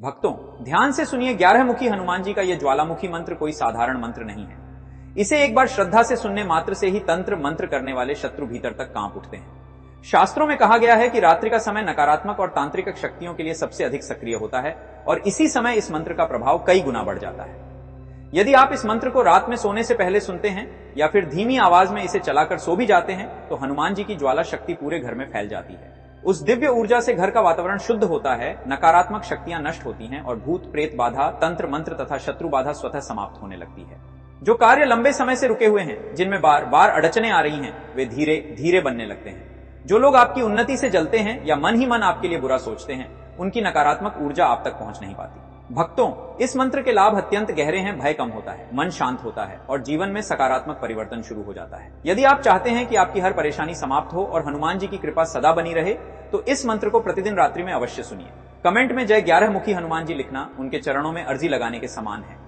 भक्तों, ध्यान से सुनिए 11 मुखी हनुमान जी का यह ज्वालामुखी मंत्र कोई साधारण मंत्र नहीं है। इसे एक बार श्रद्धा से सुनने मात्र से ही तंत्र मंत्र करने वाले शत्रु भीतर तक कांप उठते हैं। शास्त्रों में कहा गया है कि रात्रि का समय नकारात्मक और तांत्रिक शक्तियों के लिए सबसे अधिक सक्रिय होता है और इसी समय इस मंत्र का प्रभाव कई गुना बढ़ जाता है। यदि आप इस मंत्र को रात में सोने से पहले सुनते हैं या फिर धीमी आवाज में इसे चलाकर सो भी जाते हैं तो हनुमान जी की ज्वाला शक्ति पूरे घर में फैल जाती है। उस दिव्य ऊर्जा से घर का वातावरण शुद्ध होता है, नकारात्मक शक्तियां नष्ट होती हैं और भूत प्रेत बाधा, तंत्र मंत्र तथा शत्रु बाधा स्वतः समाप्त होने लगती है। जो कार्य लंबे समय से रुके हुए हैं, जिनमें बार बार अड़चने आ रही हैं, वे धीरे धीरे बनने लगते हैं। जो लोग आपकी उन्नति से जलते हैं या मन ही मन आपके लिए बुरा सोचते हैं, उनकी नकारात्मक ऊर्जा आप तक पहुंच नहीं पाती। भक्तों, इस मंत्र के लाभ अत्यंत गहरे हैं। भय कम होता है, मन शांत होता है और जीवन में सकारात्मक परिवर्तन शुरू हो जाता है। यदि आप चाहते हैं कि आपकी हर परेशानी समाप्त हो और हनुमान जी की कृपा सदा बनी रहे, तो इस मंत्र को प्रतिदिन रात्रि में अवश्य सुनिए। कमेंट में जय 11 मुखी हनुमान जी लिखना उनके चरणों में अर्जी लगाने के समान है।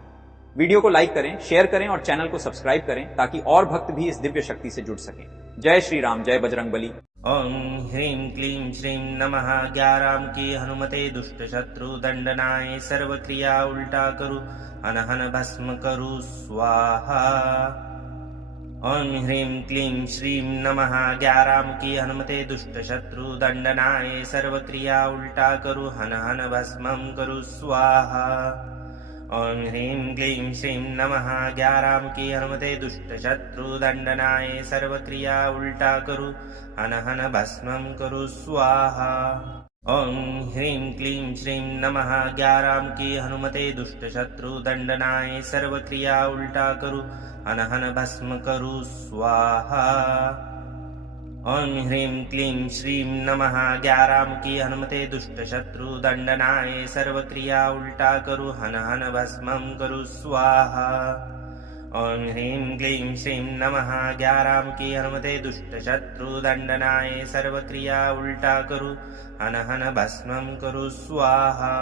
वीडियो को लाइक करें, शेयर करें और चैनल को सब्सक्राइब करें ताकि और भक्त भी इस दिव्य शक्ति से जुड़ सकें। जय श्री राम, जय बजरंगबली। ओम ह्रीं क्लीं श्रीं नमः 11 की हनुमते दुष्ट शत्रु दंडनाय सर्व क्रिया उल्टा करु हन हन भस्म करु स्वाहा। ओम ह्रीं क्लीं श्रीं नमः 11 की हनुमते दुष्ट शत्रु दंडनाय सर्व क्रिया उल्टा करु हन हन भस्म करु स्वाहा। ओम ह्रीं क्लीं श्रीं नमः 11 की हनुमते दुष्ट शत्रु दंडनाय सर्व क्रिया उल्टा करु हन हन भस्मं करु स्वाहा। ओम ह्रीं क्लीं श्रीं नमः 11 की हनुमते दुष्ट शत्रु दंडनाय सर्व क्रिया उल्टा करु हन हन भस्म करु स्वाहा। ओम ह्रीं क्लीं श्रीं नमः 11 की हनुमते दुष्ट शत्रु दंडनाय सर्व क्रिया उल्टा करु हन हन भस्मं करु स्वाहा। ओम ह्रीं क्लीं श्रीं नमः 11 की हनुमते दुष्ट शत्रु दंडनाय सर्व क्रिया उल्टा करु हन हन भस्मं करु स्वाहा।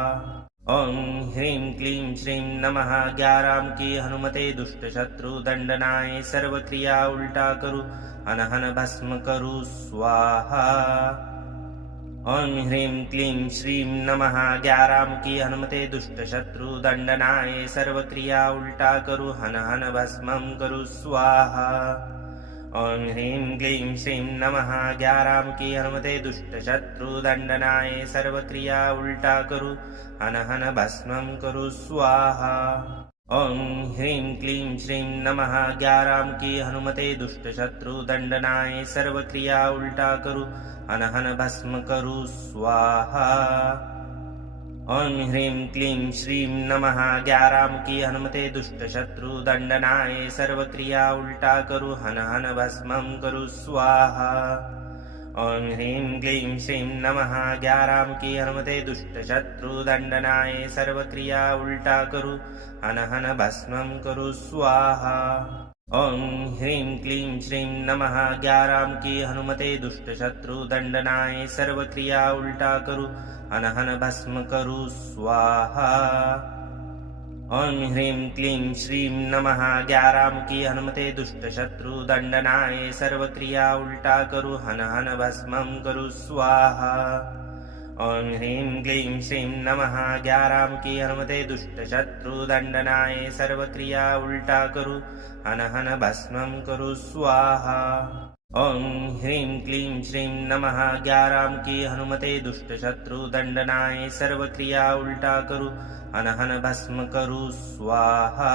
ओम ह्रीं क्लीं श्रीं नमः 11 की हनुमते दुष्ट शत्रु दंडनाय सर्व क्रिया उल्टा करु हन हन भस्म करु स्वाहा। ओम ह्रीं क्लीं श्रीं नमः 11 की हनुमते दुष्ट शत्रु दंडनाय सर्व क्रिया उल्टा करु हन हन भस्मं करु स्वाहा। ओम ह्रीं क्लीं श्रीं नमः 11 की हनुमते दुष्ट शत्रु दंडनाय सर्व क्रिया उल्टा करु हन हन भस्मं करु स्वाहा। ओम ह्रीं क्लीं श्रीं नमः 11 की हनुमते दुष्ट शत्रु दंडनाय सर्व क्रिया उल्टा करु हन हन भस्म करु स्वाहा। ओम ह्रीं क्लीं श्रीं नमः 11 की हनुमते दुष्ट शत्रु दंडनाय सर्व क्रिया उल्टा करु हन हन भस्मं करु स्वाहा। ओम ह्रीं क्लीं श्रीं नमः 11 की हनुमते दुष्ट शत्रु दंडनाय सर्व क्रिया उल्टा करु हन हन भस्मं करु स्वाहा। ओम ह्रीं क्लीं श्रीं नमः 11 की हनुमते दुष्ट शत्रु दंडनाय सर्व क्रिया उल्टा करु हन हन भस्म करु स्वाहा। ओम ह्रीं क्लीं श्रीं नमः 11 की हनुमते दुष्ट शत्रु दंडनाय सर्व क्रिया उल्टा करु हन हन भस्मं करु स्वाहा। ओम ह्रीं क्लीं श्रीं नमः 11 की हनुमते दुष्ट शत्रु दंडनाय सर्व क्रिया उल्टा करु हन हन भस्मं करु स्वाहा। ओम ह्रीं क्लीं श्रीं नमः 11 की हनुमते दुष्ट शत्रु दंडनाय सर्व क्रिया उल्टा करु हन हन भस्म करु स्वाहा।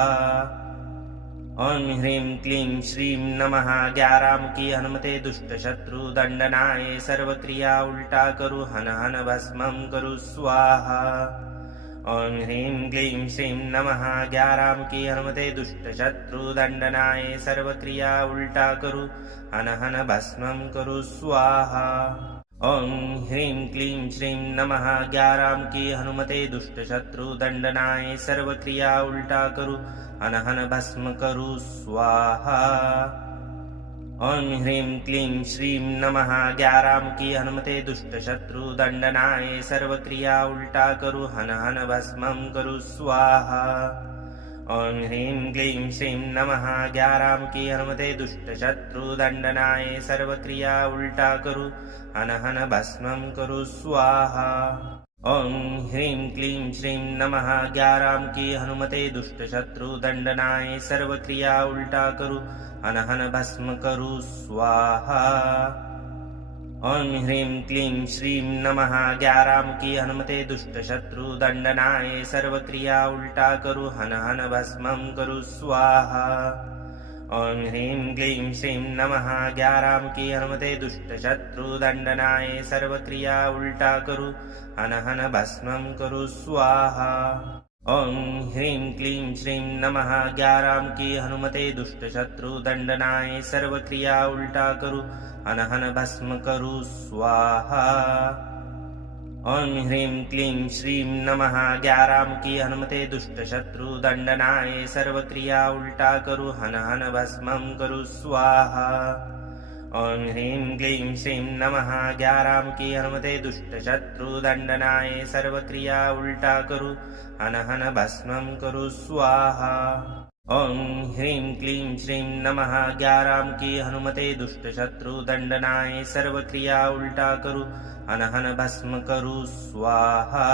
ओम ह्रीं क्लीं श्रीं नमः 11 की हनुमते दुष्ट शत्रु दंडनाय सर्व क्रिया उल्टा करु हन हन भस्मं करु स्वाहा। ओम ह्रीं क्लीं श्रीं नमः 11 की हनुमते दुष्ट शत्रु दंडनाय सर्व क्रिया उल्टा करु हन हन भस्मं करु स्वाहा। ओम ह्रीं क्लीं श्रीं नमः 11 की हनुमते दुष्ट शत्रु दंडनाय सर्व क्रिया उल्टा करु हन हन भस्म करु स्वाहा। ओम ह्रीं क्लीं श्रीं नमः 11 की हनुमते दुष्ट शत्रु दंडनाय सर्व क्रिया उल्टा करु हन हन भस्मं करु स्वाहा। ओम ह्रीं क्लीं श्रीं नमः 11 की हनुमते दुष्ट शत्रु दंडनाय सर्व क्रिया उल्टा करु हन हन भस्मं करु स्वाहा। ॐ ह्रीं क्लीं श्रीं नमः 11 की हनुमते दुष्ट शत्रु दंडनाय सर्व क्रिया उल्टा करू हन हन भस्म करू स्वाहा। ॐ ह्रीं क्लीं श्रीं नमः 11 की हनुमते दुष्ट शत्रु दंडनाय सर्व क्रिया उल्टा करू हन हन भस्म करू स्वाहा। ॐ ह्रीं क्लीं श्रीं नमः 11 की हनुमते दुष्ट शत्रु दंडनाय सर्व क्रिया उल्टा करू हन हन भस्मं करू स्वाहा। ॐ ह्रीं क्लीं श्रीं नमः 11 की हनुमते दुष्ट शत्रु दंडनाय सर्व क्रिया उल्टा करू हन हन भस्म करू स्वाहा। ॐ ह्रीं क्लीं श्रीं नमः 11 की हनुमते दुष्ट शत्रु दंडनाय सर्व क्रिया उल्टा करू हन हन भस्मं करू स्वाहा। ॐ ह्रीं क्लीं श्रीं नमः 11 की हनुमते दुष्ट शत्रु दंडनाय सर्व क्रिया उल्टा करू हन हन भस्मं करू स्वाहा। ॐ ह्रीं क्लीं श्रीं नमः 11 की हनुमते दुष्ट शत्रु दंडनाय सर्व क्रिया उल्टा करू हन हन भस्म करू स्वाहा।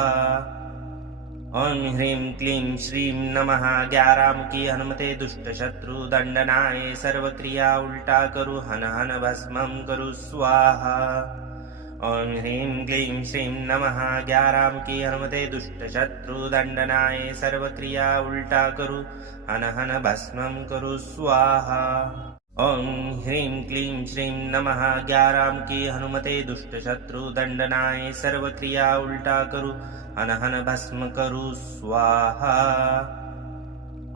ॐ ह्रीं क्लीं श्रीं नमः 11 की हनुमते दुष्ट शत्रु दंडनाय सर्व क्रिया उल्टा करू हन हन भस्मं करू स्वाहा। ॐ ह्रीं क्लीं श्रीं नमः 11 की हनुमते दुष्ट शत्रु दंडनाय सर्व क्रिया उल्टा करू हन हन भस्मं करू स्वाहा। ॐ ह्रीं क्लीं श्रीं नमः 11 की हनुमते दुष्ट शत्रु दंडनाय सर्व क्रिया उल्टा करू हन हन भस्म करू स्वाहा।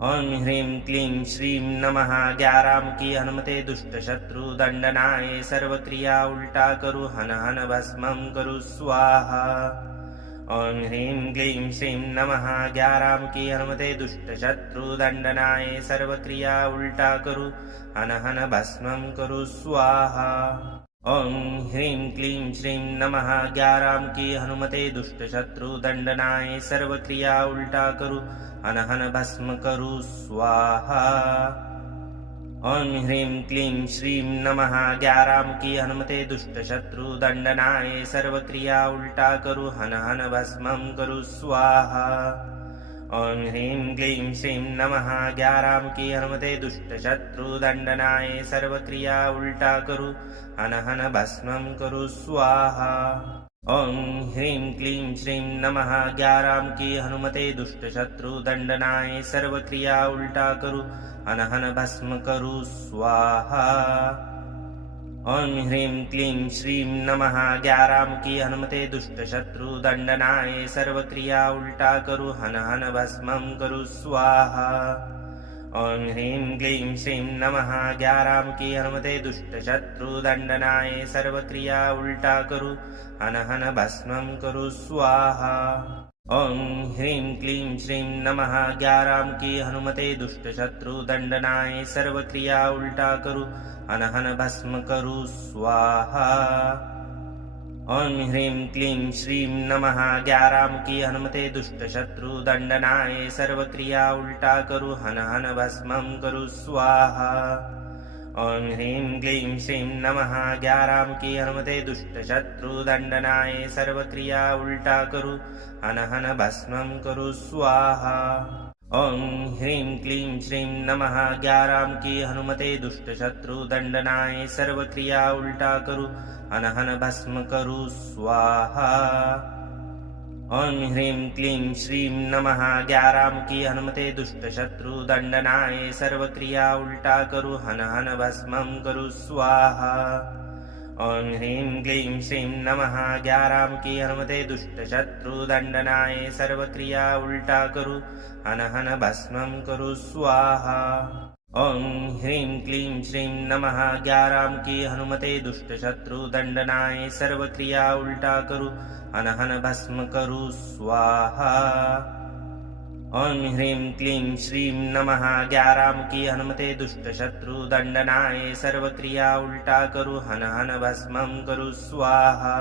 ॐ ह्रीं क्लीं श्रीं नमः 11 की हनुमते दुष्ट शत्रु दंडनाय सर्व क्रिया उल्टा करू हन हन भस्मं करू स्वाहा। ॐ ह्रीं क्लीं श्रीं नमः 11 की हनुमते दुष्ट शत्रु दंडनाय सर्व क्रिया उल्टा करू हन हन भस्मं करू स्वाहा। ॐ ह्रीं क्लीं श्रीं नमः 11 की हनुमते दुष्ट शत्रु दंडनाय सर्व क्रिया उल्टा करू हन हन भस्म करू स्वाहा। ॐ ह्रीं क्लीं श्रीं नमः 11 की हनुमते दुष्ट शत्रु दंडनाय सर्व क्रिया उल्टा करू हन हन भस्मं करू स्वाहा। ॐ ह्रीं क्लीं श्रीं नमः 11 की हनुमते दुष्ट शत्रु दंडनाय सर्व क्रिया उल्टा करू हन हन भस्मं करू स्वाहा। ॐ ह्रीं क्लीं श्रीं नमः 11 की हनुमते दुष्ट शत्रु दंडनाय सर्व क्रिया उल्टा करू हन हन भस्म करू स्वाहा। ॐ ह्रीं क्लीं श्रीं नमः 11 की हनुमते दुष्ट शत्रु दंडनाय सर्व क्रिया उल्टा करू हन हन भस्मं करू स्वाहा। ॐ ह्रीं क्लीं श्रीं नमः 11 की हनुमते दुष्ट शत्रु दंडनाय सर्व क्रिया उल्टा करू हन हन भस्मं करू स्वाहा। ॐ ह्रीं क्लीं श्रीं नमः 11 की हनुमते दुष्ट शत्रु दंडनाय सर्व क्रिया उल्टा करू हन हन भस्म करू स्वाहा। ॐ ह्रीं क्लीं श्रीं नमः 11 की हनुमते दुष्ट शत्रु दंडनाय सर्व क्रिया उल्टा करू हन हन भस्मं करू स्वाहा। ॐ ह्रीं क्लीं श्रीं नमः 11 की हनुमते दुष्ट शत्रु दंडनाय सर्व क्रिया उल्टा करू हन हन भस्मं करू स्वाहा। ॐ ह्रीं क्लीं श्रीं नमः 11 की हनुमते दुष्ट शत्रु दंडनाय सर्व क्रिया उल्टा करू हन हन भस्म करू स्वाहा। ॐ ह्रीं क्लीं श्रीं नमः 11 की हनुमते दुष्ट शत्रु दंडनाय सर्व क्रिया उल्टा करू हन हन भस्मं करू स्वाहा। ॐ ह्रीं क्लीं श्रीं नमः 11 की हनुमते दुष्ट शत्रु दंडनाय सर्व क्रिया उल्टा करू हन हन भस्मं करू स्वाहा। ॐ ह्रीं क्लीं श्रीं नमः 11 की हनुमते दुष्ट शत्रु दंडनाय सर्व क्रिया उल्टा करू हन हन भस्म करू स्वाहा। ॐ ह्रीं क्लीं श्रीं नमः 11 की हनुमते दुष्ट शत्रु दंडनाय सर्व क्रिया उल्टा करू हन हन भस्मं करू स्वाहा।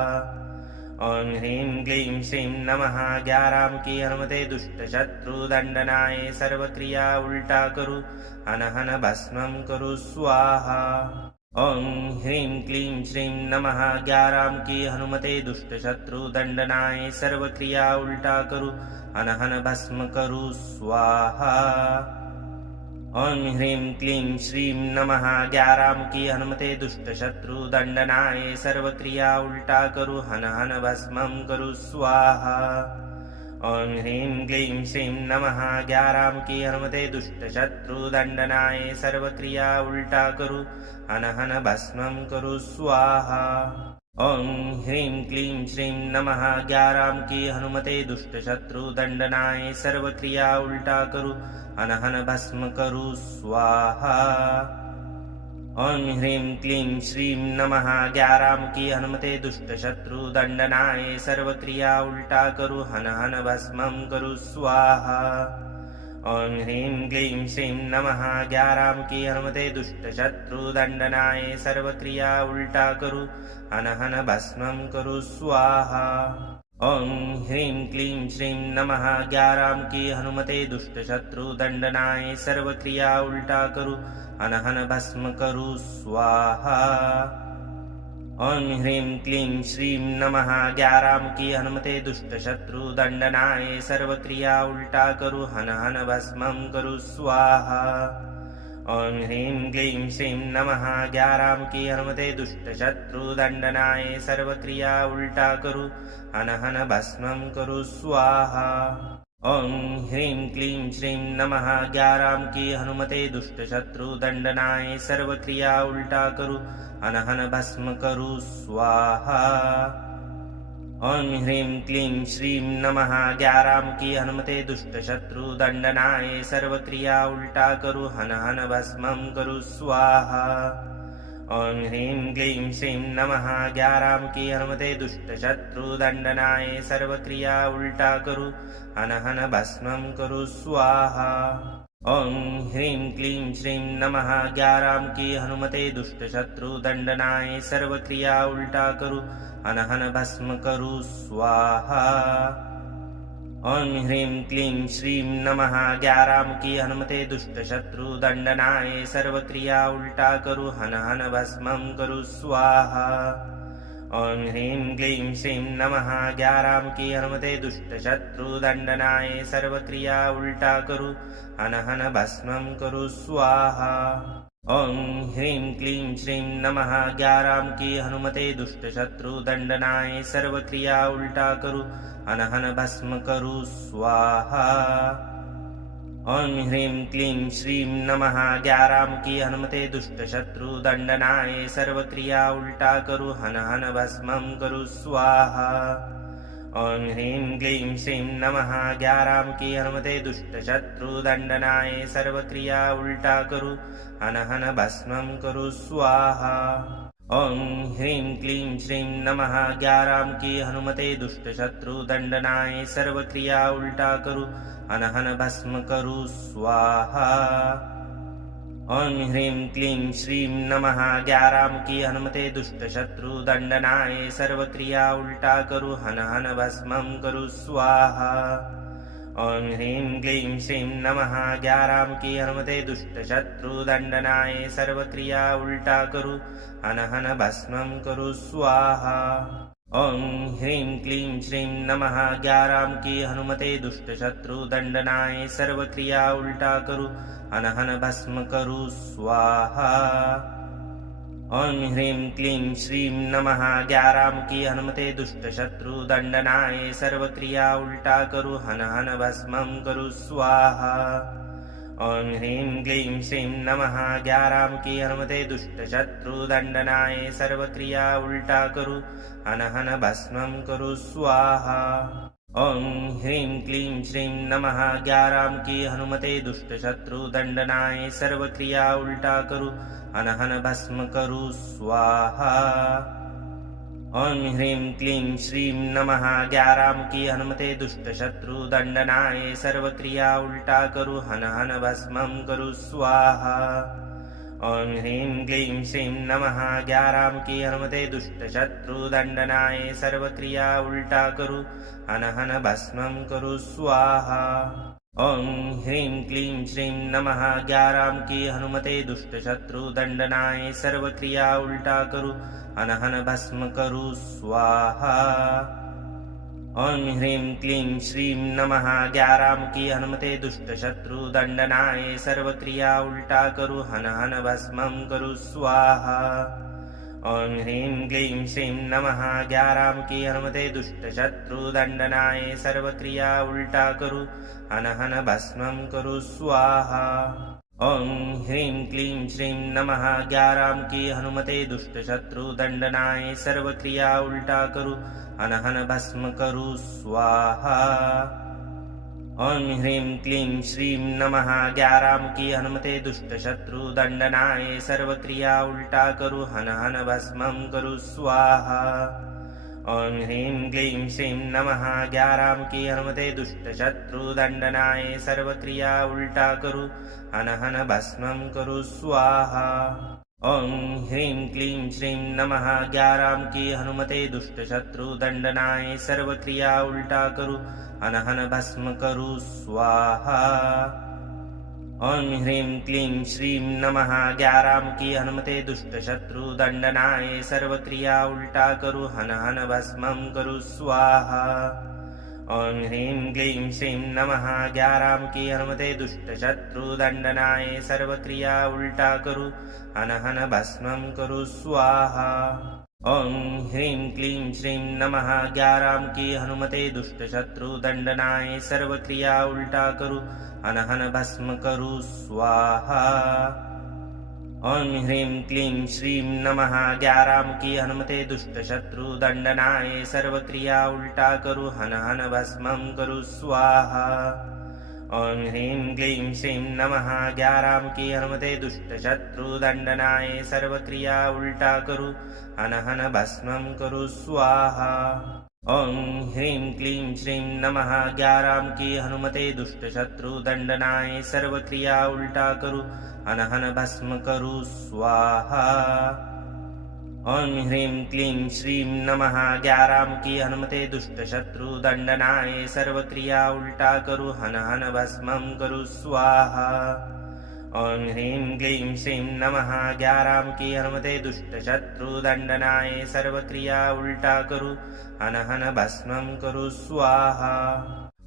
ॐ ह्रीं क्लीं श्रीं नमः 11 की हनुमते दुष्ट शत्रु दंडनाय सर्व क्रिया उल्टा करू हन हन भस्मं करू स्वाहा। ॐ ह्रीं क्लीं श्रीं नमः 11 की हनुमते दुष्ट शत्रु दंडनाय सर्व क्रिया उल्टा करू हन हन भस्म करू स्वाहा। ॐ ह्रीं क्लीं श्रीं नमः 11 की हनुमते दुष्ट शत्रु दंडनाय सर्व क्रिया उल्टा करू हन हन भस्म करू स्वाहा। ॐ ह्रीं क्लीं श्रीं नमः 11 की हनुमते दुष्ट शत्रु दंडनाय सर्व क्रिया उल्टा करू हन हन भस्मं करू स्वाहा। ॐ ह्रीं क्लीं श्रीं नमः 11 की हनुमते दुष्ट शत्रु दंडनाय सर्व क्रिया उल्टा करू हन हन भस्म करू स्वाहा। ॐ ह्रीं क्लीं श्रीं नमः 11 की हनुमते दुष्ट शत्रु दंडनाय सर्व क्रिया उल्टा करू हन हन भस्मं करू स्वाहा। ॐ ह्रीं क्लीं श्रीं नमः 11 की हनुमते दुष्ट शत्रु दंडनाय सर्व क्रिया उल्टा करू हन हन भस्मं करू स्वाहा। ॐ ह्रीं क्लीं श्रीं नमः 11 की हनुमते दुष्ट शत्रु दंडनाय सर्व क्रिया उल्टा करू हन हन भस्म करू स्वाहा। ॐ ह्रीं क्लीं श्रीं नमः 11 की हनुमते दुष्ट शत्रु दंडनाय सर्व क्रिया उल्टा करू हन हन भस्मं करू स्वाहा। ॐ ह्रीं क्लीं श्रीं नमः 11 की हनुमते दुष्ट शत्रु दंडनाय सर्व क्रिया उल्टा करू हन हन भस्मं करू स्वाहा। ॐ ह्रीं क्लीं श्रीं नमः 11 की हनुमते दुष्ट शत्रु दंडनाय सर्व क्रिया उल्टा करू हन हन भस्म करू स्वाहा। ॐ ह्रीं क्लीं श्रीं नमः 11 की हनुमते दुष्ट शत्रु दंडनाय सर्व क्रिया उल्टा करू हन हन भस्मं करू स्वाहा। ॐ ह्रीं क्लीं श्रीं नमः 11 की हनुमते दुष्ट शत्रु दंडनाय सर्व क्रिया उल्टा करू हन हन भस्मं करू स्वाहा। ॐ ह्रीं क्लीं श्रीं नमः 11 की हनुमते दुष्ट शत्रु दंडनाय सर्व क्रिया उल्टा करू हन हन भस्म करू स्वाहा। ॐ ह्रीं क्लीं श्रीं नमः 11 की हनुमते दुष्ट शत्रु दंडनाय सर्व क्रिया उल्टा करू हन हन भस्मं करू स्वाहा। ॐ ह्रीं क्लीं श्रीं नमः 11 की हनुमते दुष्ट शत्रु दंडनाय सर्व क्रिया उल्टा करू हन हन भस्मं करू स्वाहा। ॐ ह्रीं क्लीं श्रीं नमः 11 की हनुमते दुष्ट शत्रु दंडनाय सर्व क्रिया उल्टा करू हन हन भस्म करू स्वाहा। ॐ ह्रीं क्लीं श्रीं नमः 11 की हनुमते दुष्ट शत्रु दंडनाय सर्व क्रिया उल्टा करू हन हन भस्मं करू स्वाहा। ॐ ह्रीं क्लीं श्रीं नमः 11 की हनुमते दुष्ट शत्रु दंडनाय सर्व क्रिया उल्टा करू हन हन भस्मं करू स्वाहा। ॐ ह्रीं क्लीं श्रीं नमः 11 की हनुमते दुष्ट शत्रु दंडनाय सर्व क्रिया उल्टा करू हन हन भस्म करू स्वाहा। ॐ ह्रीं क्लीं श्रीं नमः 11 की हनुमते दुष्ट शत्रु दंडनाय सर्व क्रिया उल्टा करू हन हन भस्मं करू स्वाहा। ॐ ह्रीं क्लीं श्रीं नमः 11 की हनुमते दुष्ट शत्रु दंडनाय सर्व क्रिया उल्टा करू हन हन भस्मं करू स्वाहा। ॐ ह्रीं क्लीं श्रीं नमः 11 की हनुमते दुष्ट शत्रु दंडनाय सर्व क्रिया उल्टा करू हन हन भस्म करू स्वाहा। ॐ ह्रीं क्लीं श्रीं नमः 11 की हनुमते दुष्ट शत्रु दंडनाय सर्व क्रिया उल्टा करू हन हन भस्मं करू स्वाहा। ॐ ह्रीं क्लीं श्रीं नमः 11 की हनुमते दुष्ट शत्रु दंडनाय सर्व क्रिया उल्टा करू हन हन भस्मं करू स्वाहा। ॐ ह्रीं क्लीं श्रीं नमः 11 की हनुमते दुष्ट शत्रु दंडनाय सर्व क्रिया उल्टा करू हन हन भस्म करू स्वाहा। ॐ ह्रीं क्लीं श्रीं नमः 11 की हनुमते दुष्ट शत्रु दंडनाय सर्व क्रिया उल्टा करू हन हन भस्मं करू स्वाहा। ॐ ह्रीं क्लीं श्रीं नमः 11 की हनुमते दुष्ट शत्रु दंडनाय सर्व क्रिया उल्टा करू हन हन भस्मं करू स्वाहा। ॐ ह्रीं क्लीं श्रीं नमः 11 की हनुमते दुष्ट शत्रु दंडनाय सर्व क्रिया उल्टा करू हन हन भस्म करू स्वाहा। ॐ ह्रीं क्लीं श्रीं नमः 11 की हनुमते दुष्ट शत्रु दंडनाय सर्व क्रिया उल्टा करू हन हन भस्म करू स्वाहा। ॐ ह्रीं क्लीं श्रीं नमः 11 की हनुमते दुष्ट शत्रु दंडनाय सर्व क्रिया उल्टा करू हन हन भस्म करू स्वाहा। ॐ ह्रीं क्लीं श्रीं नमः 11 की हनुमते दुष्ट शत्रु दंडनाय सर्व क्रिया उल्टा करू हन हन भस्म करू स्वाहा। ॐ ह्रीं क्लीं श्रीं नमः 11 की हनुमते दुष्ट शत्रु दंडनाय सर्व क्रिया उल्टा करू हन हन भस्म करू स्वाहा। ॐ ह्रीं क्लीं श्रीं नमः 11 की हनुमते दुष्ट शत्रु दंडनाय सर्व क्रिया उल्टा करू हन हन भस्म करू स्वाहा। ॐ ह्रीं क्लीं श्रीं नमः 11 की हनुमते दुष्ट शत्रु दंडनाय सर्व क्रिया उल्टा करू हन हन भस्म करू स्वाहा। ॐ ह्रीं क्लीं श्रीं नमः 11 की हनुमते दुष्ट शत्रु दंडनाय सर्व क्रिया उल्टा करू हन हन भस्म करू स्वाहा। ॐ ह्रीं क्लीं श्रीं नमः 11 की हनुमते दुष्ट शत्रु दंडनाय सर्व क्रिया उल्टा करू हन हन भस्म करू स्वाहा। ॐ ह्रीं क्लीं श्रीं नमः 11 की हनुमते दुष्ट शत्रु दंडनाय सर्व क्रिया उल्टा करू हन हन भस्म करू स्वाहा। ॐ ह्रीं क्लीं श्रीं नमः 11 की हनुमते दुष्ट शत्रु दंडनाय सर्व क्रिया उल्टा करू हन हन भस्म करू स्वाहा। ॐ ह्रीं क्लीं श्रीं नमः 11 की हनुमते दुष्ट शत्रु दंडनाय सर्व क्रिया उल्टा करू हन हन भस्म करू स्वाहा। ॐ ह्रीं क्लीं श्रीं नमः 11 की हनुमते दुष्ट शत्रु दंडनाय सर्व क्रिया उल्टा करू हन हन भस्म करू स्वाहा। ॐ ह्रीं क्लीं श्रीं नमः 11 की हनुमते दुष्ट शत्रु दंडनाय सर्व क्रिया उल्टा करू हन हन भस्म करू स्वाहा। ॐ ह्रीं क्लीं श्रीं नमः 11 की हनुमते दुष्ट शत्रु दंडनाय सर्व क्रिया उल्टा करू हन हन भस्म करू स्वाहा।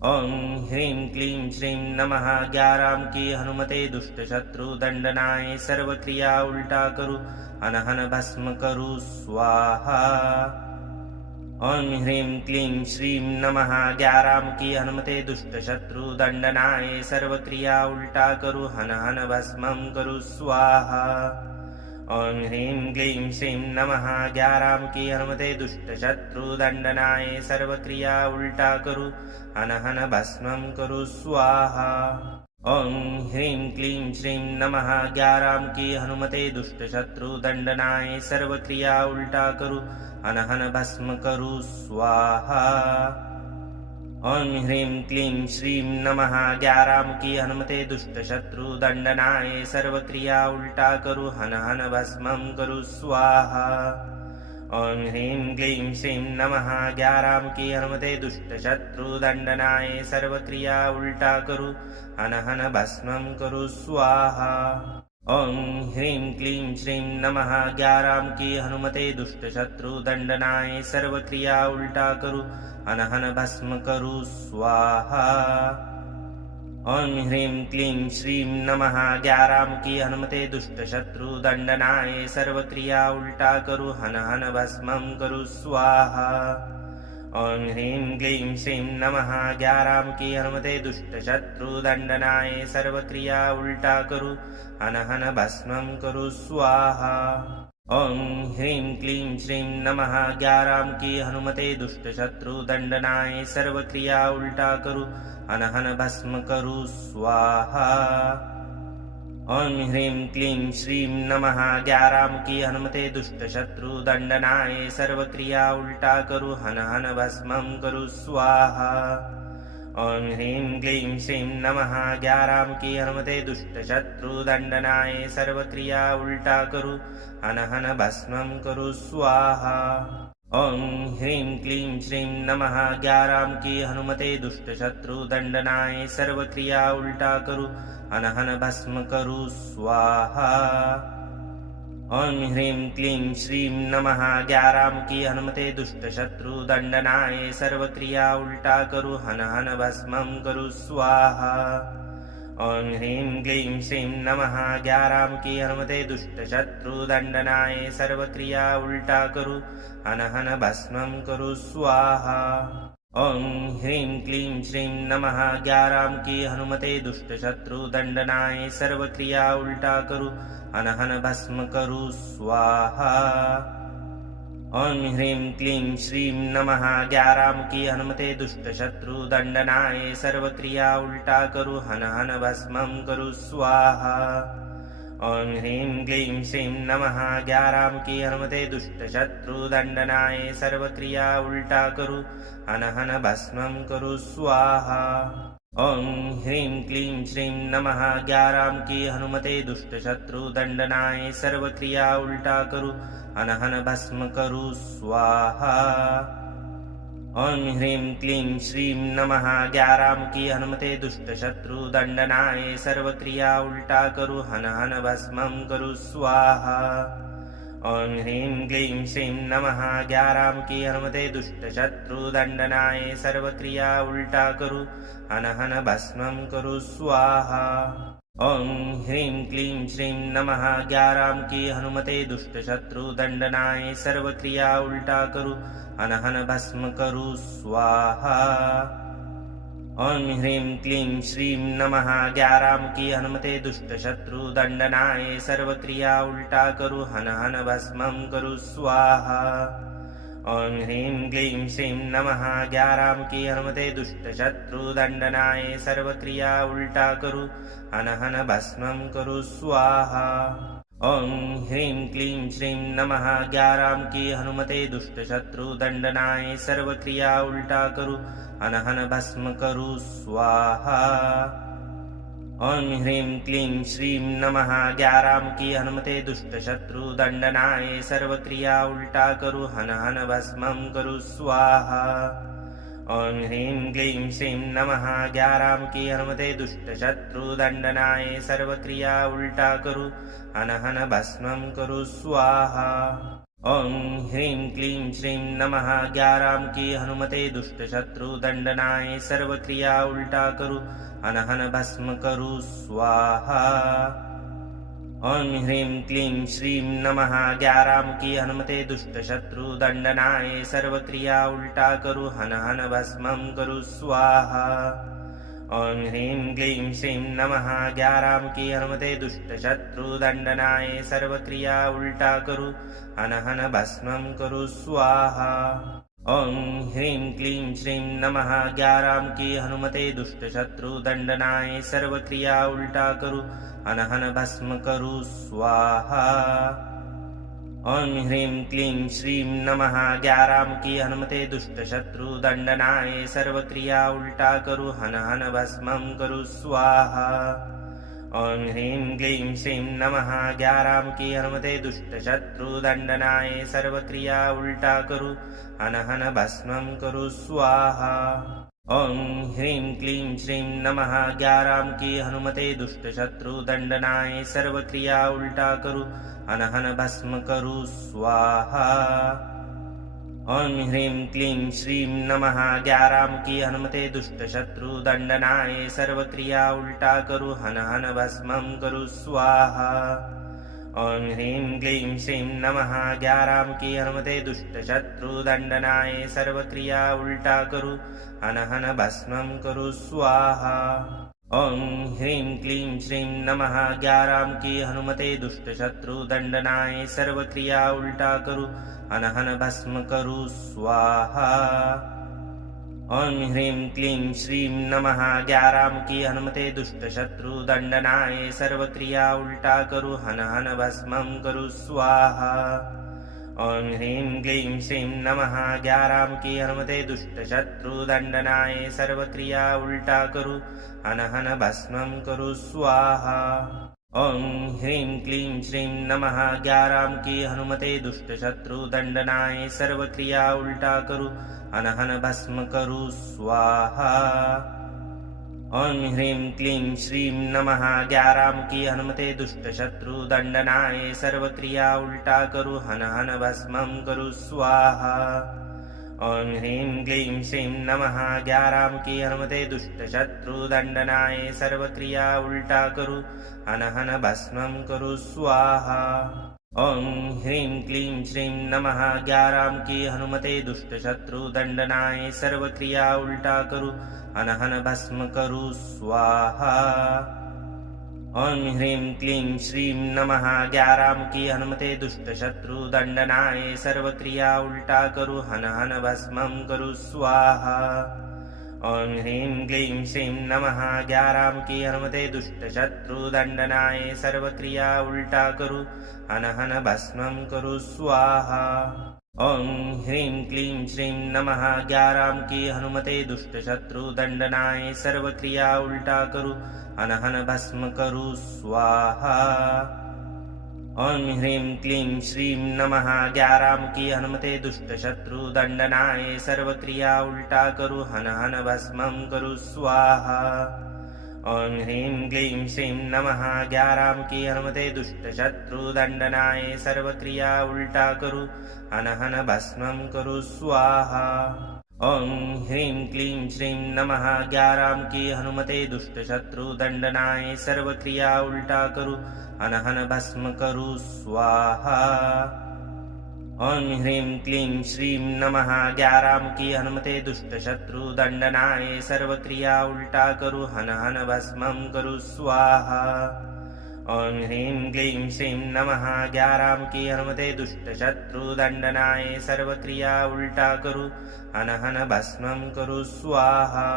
ॐ ह्रीं क्लीं श्रीं नमः 11 की हनुमते दुष्ट शत्रु दंडनाय सर्व क्रिया उल्टा करू हन हन भस्म करू स्वाहा। ॐ ह्रीं क्लीं श्रीं नमः 11 की हनुमते दुष्ट शत्रु दंडनाय सर्व क्रिया उल्टा करू हन हन भस्म करू स्वाहा। ॐ ह्रीं क्लीं श्रीं नमः 11 की हनुमते दुष्ट शत्रु दंडनाय सर्व क्रिया उल्टा करू हन हन भस्म करू स्वाहा। ॐ ह्रीं क्लीं श्रीं नमः 11 की हनुमते दुष्ट शत्रु दंडनाय सर्व क्रिया उल्टा करू हन हन भस्म करू स्वाहा। ॐ ह्रीं क्लीं श्रीं नमः 11 की हनुमते दुष्ट शत्रु दंडनाय सर्व क्रिया उल्टा करू हन हन भस्म करू स्वाहा। ॐ ह्रीं क्लीं श्रीं नमः 11 की हनुमते दुष्ट शत्रु दंडनाय सर्व क्रिया उल्टा करू हन हन भस्म करू स्वाहा। ॐ ह्रीं क्लीं श्रीं नमः 11 की हनुमते दुष्ट शत्रु दंडनाय सर्व क्रिया उल्टा करू हन हन भस्म करू स्वाहा। ॐ ह्रीं क्लीं श्रीं नमः 11 की हनुमते दुष्ट शत्रु दंडनाय सर्व क्रिया उल्टा करू हन हन भस्म करू स्वाहा। ॐ ह्रीं क्लीं श्रीं नमः 11 की हनुमते दुष्ट शत्रु दंडनाय सर्व क्रिया उल्टा करू हन हन भस्म करू स्वाहा। ॐ ह्रीं क्लीं श्रीं नमः 11 की हनुमते दुष्ट शत्रु दंडनाय सर्व क्रिया उल्टा करू हन हन भस्म करू स्वाहा। ॐ ह्रीं क्लीं श्रीं नमः 11 की हनुमते दुष्ट शत्रु दंडनाय सर्व क्रिया उल्टा करू हन हन भस्म करू स्वाहा। ॐ ह्रीं क्लीं श्रीं नमः 11 की हनुमते दुष्ट शत्रु दंडनाय सर्व क्रिया उल्टा करू हन हन भस्म करू स्वाहा। ॐ ह्रीं क्लीं श्रीं नमः 11 की हनुमते दुष्ट शत्रु दंडनाय सर्व क्रिया उल्टा करू हन हन भस्म करू स्वाहा। ॐ ह्रीं क्लीं श्रीं नमः 11 की हनुमते दुष्ट शत्रु दंडनाय सर्व क्रिया उल्टा करू हन हन भस्म करू स्वाहा। ॐ ह्रीं क्लीं श्रीं नमः 11 की हनुमते दुष्ट शत्रु दंडनाय सर्व क्रिया उल्टा करू हन हन भस्म करू स्वाहा। ॐ ह्रीं क्लीं श्रीं नमः 11 की हनुमते दुष्ट शत्रु दंडनाय सर्व क्रिया उल्टा करू हन हन भस्म करू स्वाहा। ॐ ह्रीं क्लीं श्रीं नमः 11 की हनुमते दुष्ट शत्रु दंडनाय सर्व क्रिया उल्टा करू हन हन भस्म करू स्वाहा। ॐ ह्रीं क्लीं श्रीं नमः 11 की हनुमते दुष्ट शत्रु दंडनाय सर्व क्रिया उल्टा करू हन हन भस्म करू स्वाहा। ॐ ह्रीं क्लीं श्रीं नमः 11 की हनुमते दुष्ट शत्रु दंडनाय सर्व क्रिया उल्टा करू हन हन भस्म करू स्वाहा। ॐ ह्रीं क्लीं श्रीं नमः 11 की हनुमते दुष्ट शत्रु दंडनाय सर्व क्रिया उल्टा करू हन हन भस्म करू स्वाहा। ॐ ह्रीं क्लीं श्रीं नमः 11 की हनुमते दुष्ट शत्रु दंडनाय सर्व क्रिया उल्टा करू हन हन भस्म करू स्वाहा। ॐ ह्रीं क्लीं श्रीं नमः 11 की हनुमते दुष्ट शत्रु दंडनाय सर्व क्रिया उल्टा करू हन हन भस्म करू स्वाहा। ॐ ह्रीं क्लीं श्रीं नमः 11 की हनुमते दुष्ट शत्रु दंडनाय सर्व क्रिया उल्टा करू हन हन भस्म करू स्वाहा। ॐ ह्रीं क्लीं श्रीं नमः 11 की हनुमते दुष्ट शत्रु दंडनाय सर्व क्रिया उल्टा करू हन हन भस्म करू स्वाहा। ॐ ह्रीं क्लीं श्रीं नमः 11 की हनुमते दुष्ट शत्रु दंडनाय सर्व क्रिया उल्टा करू हन हन भस्म करू स्वाहा। ॐ ह्रीं क्लीं श्रीं नमः 11 की हनुमते दुष्ट शत्रु दंडनाय सर्व क्रिया उल्टा करू हन हन भस्म करू स्वाहा। ॐ ह्रीं क्लीं श्रीं नमः 11 की हनुमते दुष्ट शत्रु दंडनाय सर्व क्रिया उल्टा करू हन हन भस्म करू स्वाहा। ॐ ह्रीं क्लीं श्रीं नमः 11 की हनुमते दुष्ट शत्रु दंडनाय सर्व क्रिया उल्टा करू हन हन भस्म करू स्वाहा। ॐ ह्रीं क्लीं श्रीं नमः 11 की हनुमते दुष्ट शत्रु दंडनाय सर्व क्रिया उल्टा करू हन हन भस्म करू स्वाहा। ॐ ह्रीं क्लीं श्रीं नमः 11 की हनुमते दुष्ट शत्रु दंडनाय सर्व क्रिया उल्टा करू हन हन भस्म करू स्वाहा। ॐ ह्रीं क्लीं श्रीं नमः 11 की हनुमते दुष्ट शत्रु दंडनाय सर्व क्रिया उल्टा करू हन हन भस्म करू स्वाहा। ॐ ह्रीं क्लीं श्रीं नमः 11 की हनुमते दुष्ट शत्रु दंडनाय सर्व क्रिया उल्टा करू हन हन भस्म करू स्वाहा। ॐ ह्रीं क्लीं श्रीं नमः 11 की हनुमते दुष्ट शत्रु दंडनाय सर्व क्रिया उल्टा करू हन हन भस्म करू स्वाहा। ॐ ह्रीं क्लीं श्रीं नमः 11 की हनुमते दुष्ट शत्रु दंडनाय सर्व क्रिया उल्टा करू हन हन भस्म करू स्वाहा। ॐ ह्रीं क्लीं श्रीं नमः 11 की हनुमते दुष्ट शत्रु दंडनाय सर्व क्रिया उल्टा करू हन हन भस्म करू स्वाहा। ॐ ह्रीं क्लीं श्रीं नमः 11 की हनुमते दुष्ट शत्रु दंडनाय सर्व क्रिया उल्टा करू हन हन भस्म करू स्वाहा। ॐ ह्रीं क्लीं श्रीं नमः 11 की हनुमते दुष्ट शत्रु दंडनाय सर्व क्रिया उल्टा करू हन हन भस्म करू स्वाहा। ॐ ह्रीं क्लीं श्रीं नमः 11 की हनुमते दुष्ट शत्रु दंडनाय सर्व क्रिया उल्टा करू हन हन भस्म करू स्वाहा। ॐ ह्रीं क्लीं श्रीं नमः 11 की हनुमते दुष्ट शत्रु दंडनाय सर्व क्रिया उल्टा करू हन हन भस्म करू स्वाहा। ॐ ह्रीं क्लीं श्रीं नमः 11 की हनुमते दुष्ट शत्रु दंडनाय सर्व क्रिया उल्टा करू हन हन भस्म करू स्वाहा। ॐ ह्रीं क्लीं श्रीं नमः 11 की हनुमते दुष्ट शत्रु दंडनाय सर्व क्रिया उल्टा करू हन हन भस्मं करू स्वाहा। ॐ ह्रीं क्लीं श्रीं नमः 11 की हनुमते दुष्ट शत्रु दंडनाय सर्व क्रिया उल्टा करू हन हन भस्मं करू स्वाहा। ॐ ह्रीं क्लीं श्रीं नमः 11 की हनुमते दुष्ट शत्रु दंडनाय सर्व क्रिया उल्टा करू हन हन भस्म करू स्वाहा। ॐ ह्रीं क्लीं श्रीं नमः 11 की हनुमते दुष्ट शत्रु दंडनाय सर्व क्रिया उल्टा करू हन हन भस्मं करू स्वाहा। ॐ ह्रीं क्लीं श्रीं नमः 11 की हनुमते दुष्ट शत्रु दंडनाय सर्व क्रिया उल्टा करू हन हन भस्मं करू स्वाहा। ॐ ह्रीं क्लीं श्रीं नमः 11 की हनुमते दुष्ट शत्रु दंडनाय सर्व क्रिया उल्टा करू हन हन भस्म करू स्वाहा। ॐ ह्रीं क्लीं श्रीं नमः 11 की हनुमते दुष्ट शत्रु दंडनाय सर्व क्रिया उल्टा करू हन हन भस्मं करू स्वाहा। ॐ ह्रीं क्लीं श्रीं नमः 11 की हनुमते दुष्ट शत्रु दंडनाय सर्व क्रिया उल्टा करू हन हन भस्मं करू स्वाहा। ॐ ह्रीं क्लीं श्रीं नमः 11 की हनुमते दुष्ट शत्रु दंडनाय सर्व क्रिया उल्टा करू हन हन भस्म करू स्वाहा। ॐ ह्रीं क्लीं श्रीं नमः 11 की हनुमते दुष्ट शत्रु दंडनाय सर्व क्रिया उल्टा करू हन हन भस्मं करू स्वाहा। ॐ ह्रीं क्लीं श्रीं नमः 11 की हनुमते दुष्ट शत्रु दंडनाय सर्व क्रिया उल्टा करू हन हन भस्मं करू स्वाहा।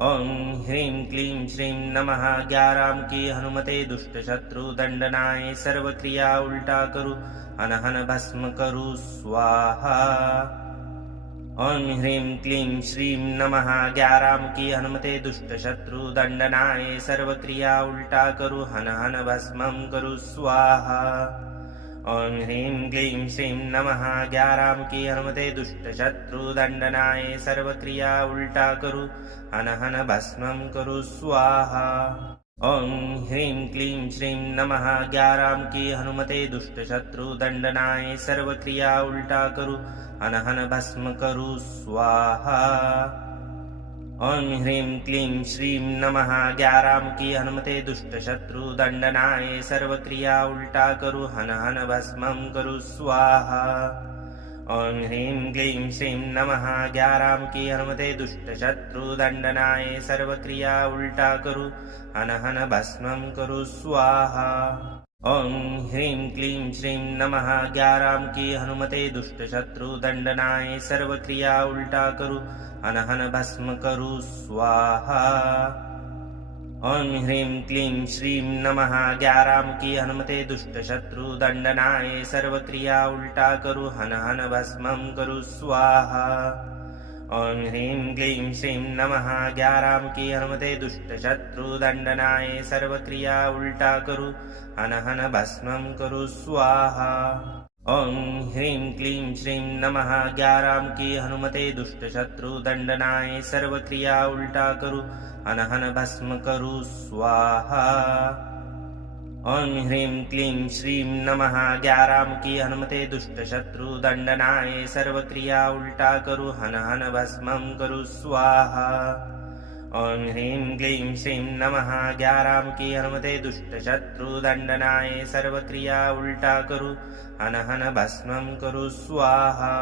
ॐ ह्रीं क्लीं श्रीं नमः 11 की हनुमते दुष्ट शत्रु दंडनाय सर्व क्रिया उल्टा करू हन हन भस्म करू स्वाहा। ॐ ह्रीं क्लीं श्रीं नमः 11 की हनुमते दुष्ट शत्रु दंडनाय सर्व क्रिया उल्टा करू हन हन भस्मं करू स्वाहा। ॐ ह्रीं क्लीं श्रीं नमः 11 की हनुमते दुष्ट शत्रु दंडनाय सर्व क्रिया उल्टा करू हन हन भस्मं करू स्वाहा। ॐ ह्रीं क्लीं श्रीं नमः 11 की हनुमते दुष्ट शत्रु दंडनाय सर्व क्रिया उल्टा करू हन हन भस्म करू स्वाहा। ॐ ह्रीं क्लीं श्रीं नमः 11 की हनुमते दुष्ट शत्रु दंडनाय सर्व क्रिया उल्टा करू हन हन भस्मं करू स्वाहा। ॐ ह्रीं क्लीं श्रीं नमः 11 की हनुमते दुष्ट शत्रु दंडनाय सर्व क्रिया उल्टा करू हन हन भस्मं करू स्वाहा। ॐ ह्रीं क्लीं श्रीं नमः 11 की हनुमते दुष्ट शत्रु दंडनाय सर्व क्रिया उल्टा करू हन हन भस्म करू स्वाहा। ॐ ह्रीं क्लीं श्रीं नमः 11 की हनुमते दुष्ट शत्रु दंडनाय सर्व क्रिया उल्टा करू हन हन भस्मं करू स्वाहा। ॐ ह्रीं क्लीं श्रीं नमः 11 की हनुमते दुष्ट शत्रु दंडनाय सर्व क्रिया उल्टा करू हन हन भस्मं करू स्वाहा। ॐ ह्रीं क्लीं श्रीं नमः 11 की हनुमते दुष्ट शत्रु दंडनाय सर्व क्रिया उल्टा करू हन हन भस्म करू स्वाहा। ॐ ह्रीं क्लीं श्रीं नमः 11 की हनुमते दुष्ट शत्रु दंडनाय सर्व क्रिया उल्टा करू हन हन भस्मं करू स्वाहा। ॐ ह्रीं क्लीं श्रीं नमः 11 की हनुमते दुष्ट शत्रु दंडनाय सर्व क्रिया उल्टा करू हन हन भस्मं करू स्वाहा।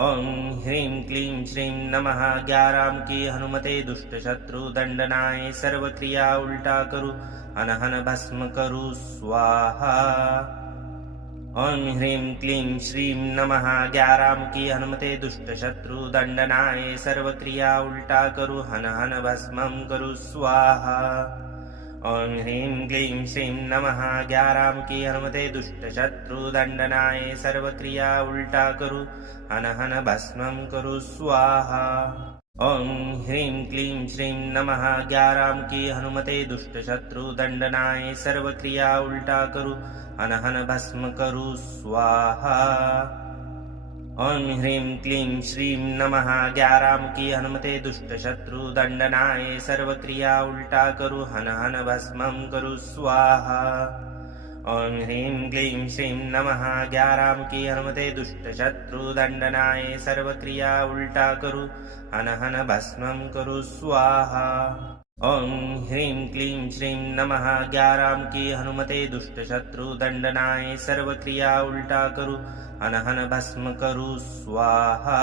ॐ ह्रीं क्लीं श्रीं नमः 11 की हनुमते दुष्ट शत्रु दंडनाय सर्व क्रिया उल्टा करू हन हन भस्म करू स्वाहा। ॐ ह्रीं क्लीं श्रीं नमः 11 की हनुमते दुष्ट शत्रु दंडनाय सर्व क्रिया उल्टा करू हन हन भस्मं करू स्वाहा। ॐ ह्रीं क्लीं श्रीं नमः 11 की हनुमते दुष्ट शत्रु दंडनाय सर्व क्रिया उल्टा करू हन हन भस्मं करू स्वाहा। ॐ ह्रीं क्लीं श्रीं नमः 11 की हनुमते दुष्ट शत्रु दंडनाय सर्व क्रिया उल्टा करू हन हन भस्म करू स्वाहा। ॐ ह्रीं क्लीं श्रीं नमः 11 की हनुमते दुष्ट शत्रु दंडनाय सर्व क्रिया उल्टा करू हन हन भस्मं करू स्वाहा। ॐ ह्रीं क्लीं श्रीं नमः 11 की हनुमते दुष्ट शत्रु दंडनाय सर्व क्रिया उल्टा करू हन हन भस्मं करू स्वाहा। ॐ ह्रीं क्लीं श्रीं नमः 11 की हनुमते दुष्ट शत्रु दंडनाय सर्व क्रिया उल्टा करू हन हन भस्म करू स्वाहा।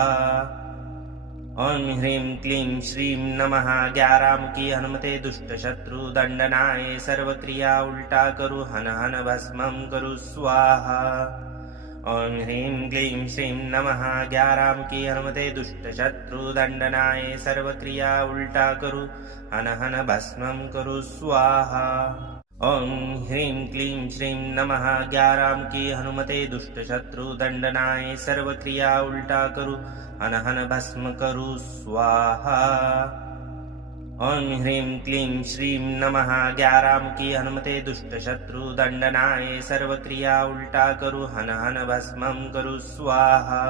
ॐ ह्रीं क्लीं श्रीं नमः 11 की हनुमते दुष्ट शत्रु दंडनाय सर्व क्रिया उल्टा करू हन हन भस्मं करू स्वाहा। ॐ ह्रीं क्लीं श्रीं नमः 11 की हनुमते दुष्ट शत्रु दंडनाय सर्व क्रिया उल्टा करू हन हन भस्मं करू स्वाहा। ॐ ह्रीं क्लीं श्रीं नमः 11 की हनुमते दुष्ट शत्रु दंडनाय सर्व क्रिया उल्टा करू हन हन भस्म करू स्वाहा। ॐ ह्रीं क्लीं श्रीं नमः 11 की हनुमते दुष्ट शत्रु दंडनाय सर्व क्रिया उल्टा करू हन हन भस्मं करू स्वाहा।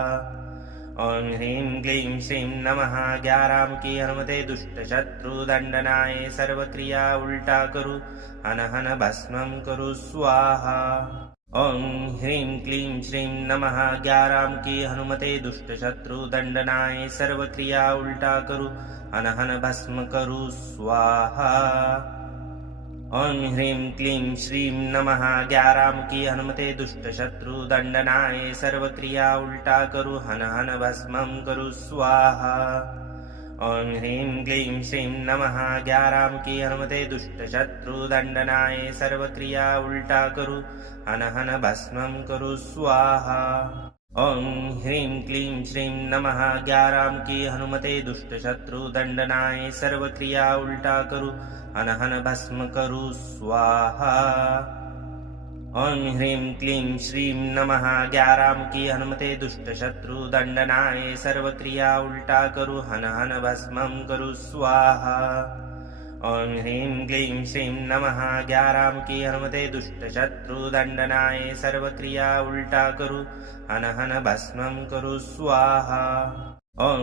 ॐ ह्रीं क्लीं श्रीं नमः 11 की हनुमते दुष्ट शत्रु दंडनाय सर्व क्रिया उल्टा करू हन हन भस्मं करू स्वाहा। ॐ ह्रीं क्लीं श्रीं नमः 11 की हनुमते दुष्ट शत्रु दंडनाय सर्व क्रिया उल्टा करू हन हन भस्म करू स्वाहा। ॐ ह्रीं क्लीं श्रीं नमः 11 की हनुमते दुष्ट शत्रु दंडनाय सर्व क्रिया उल्टा करू हन हन भस्मं करू स्वाहा। ॐ ह्रीं क्लीं श्रीं नमः 11 की हनुमते दुष्ट शत्रु दंडनाय सर्व क्रिया उल्टा करू हन हन भस्मं करू स्वाहा। ॐ ह्रीं क्लीं श्रीं नमः 11 की हनुमते दुष्ट शत्रु दंडनाय सर्व क्रिया उल्टा करू हन हन भस्म करू स्वाहा। ॐ ह्रीं क्लीं श्रीं नमः 11 की हनुमते दुष्ट शत्रु दंडनाय सर्व क्रिया उल्टा करू हन हन भस्मं करू स्वाहा। ॐ ह्रीं क्लीं श्रीं नमः 11 की हनुमते दुष्ट शत्रु दंडनाय सर्व क्रिया उल्टा करू हन हन भस्मं करू स्वाहा। ॐ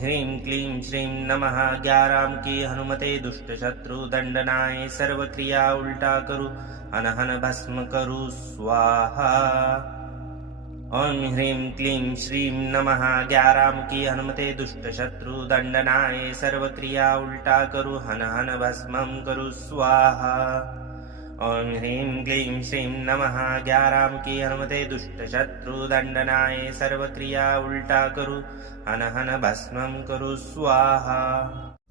ह्रीं क्लीं श्रीं नमः 11 की हनुमते दुष्ट शत्रु दंडनाय सर्व क्रिया उल्टा करू हन हन भस्म करू स्वाहा। ॐ ह्रीं क्लीं श्रीं नमः 11 की हनुमते दुष्ट शत्रु दंडनाय सर्व क्रिया उल्टा करू हन हन भस्मं करू स्वाहा। ॐ ह्रीं क्लीं श्रीं नमः 11 की हनुमते दुष्ट शत्रु दंडनाय सर्व क्रिया उल्टा करू हन हन भस्मं करू स्वाहा।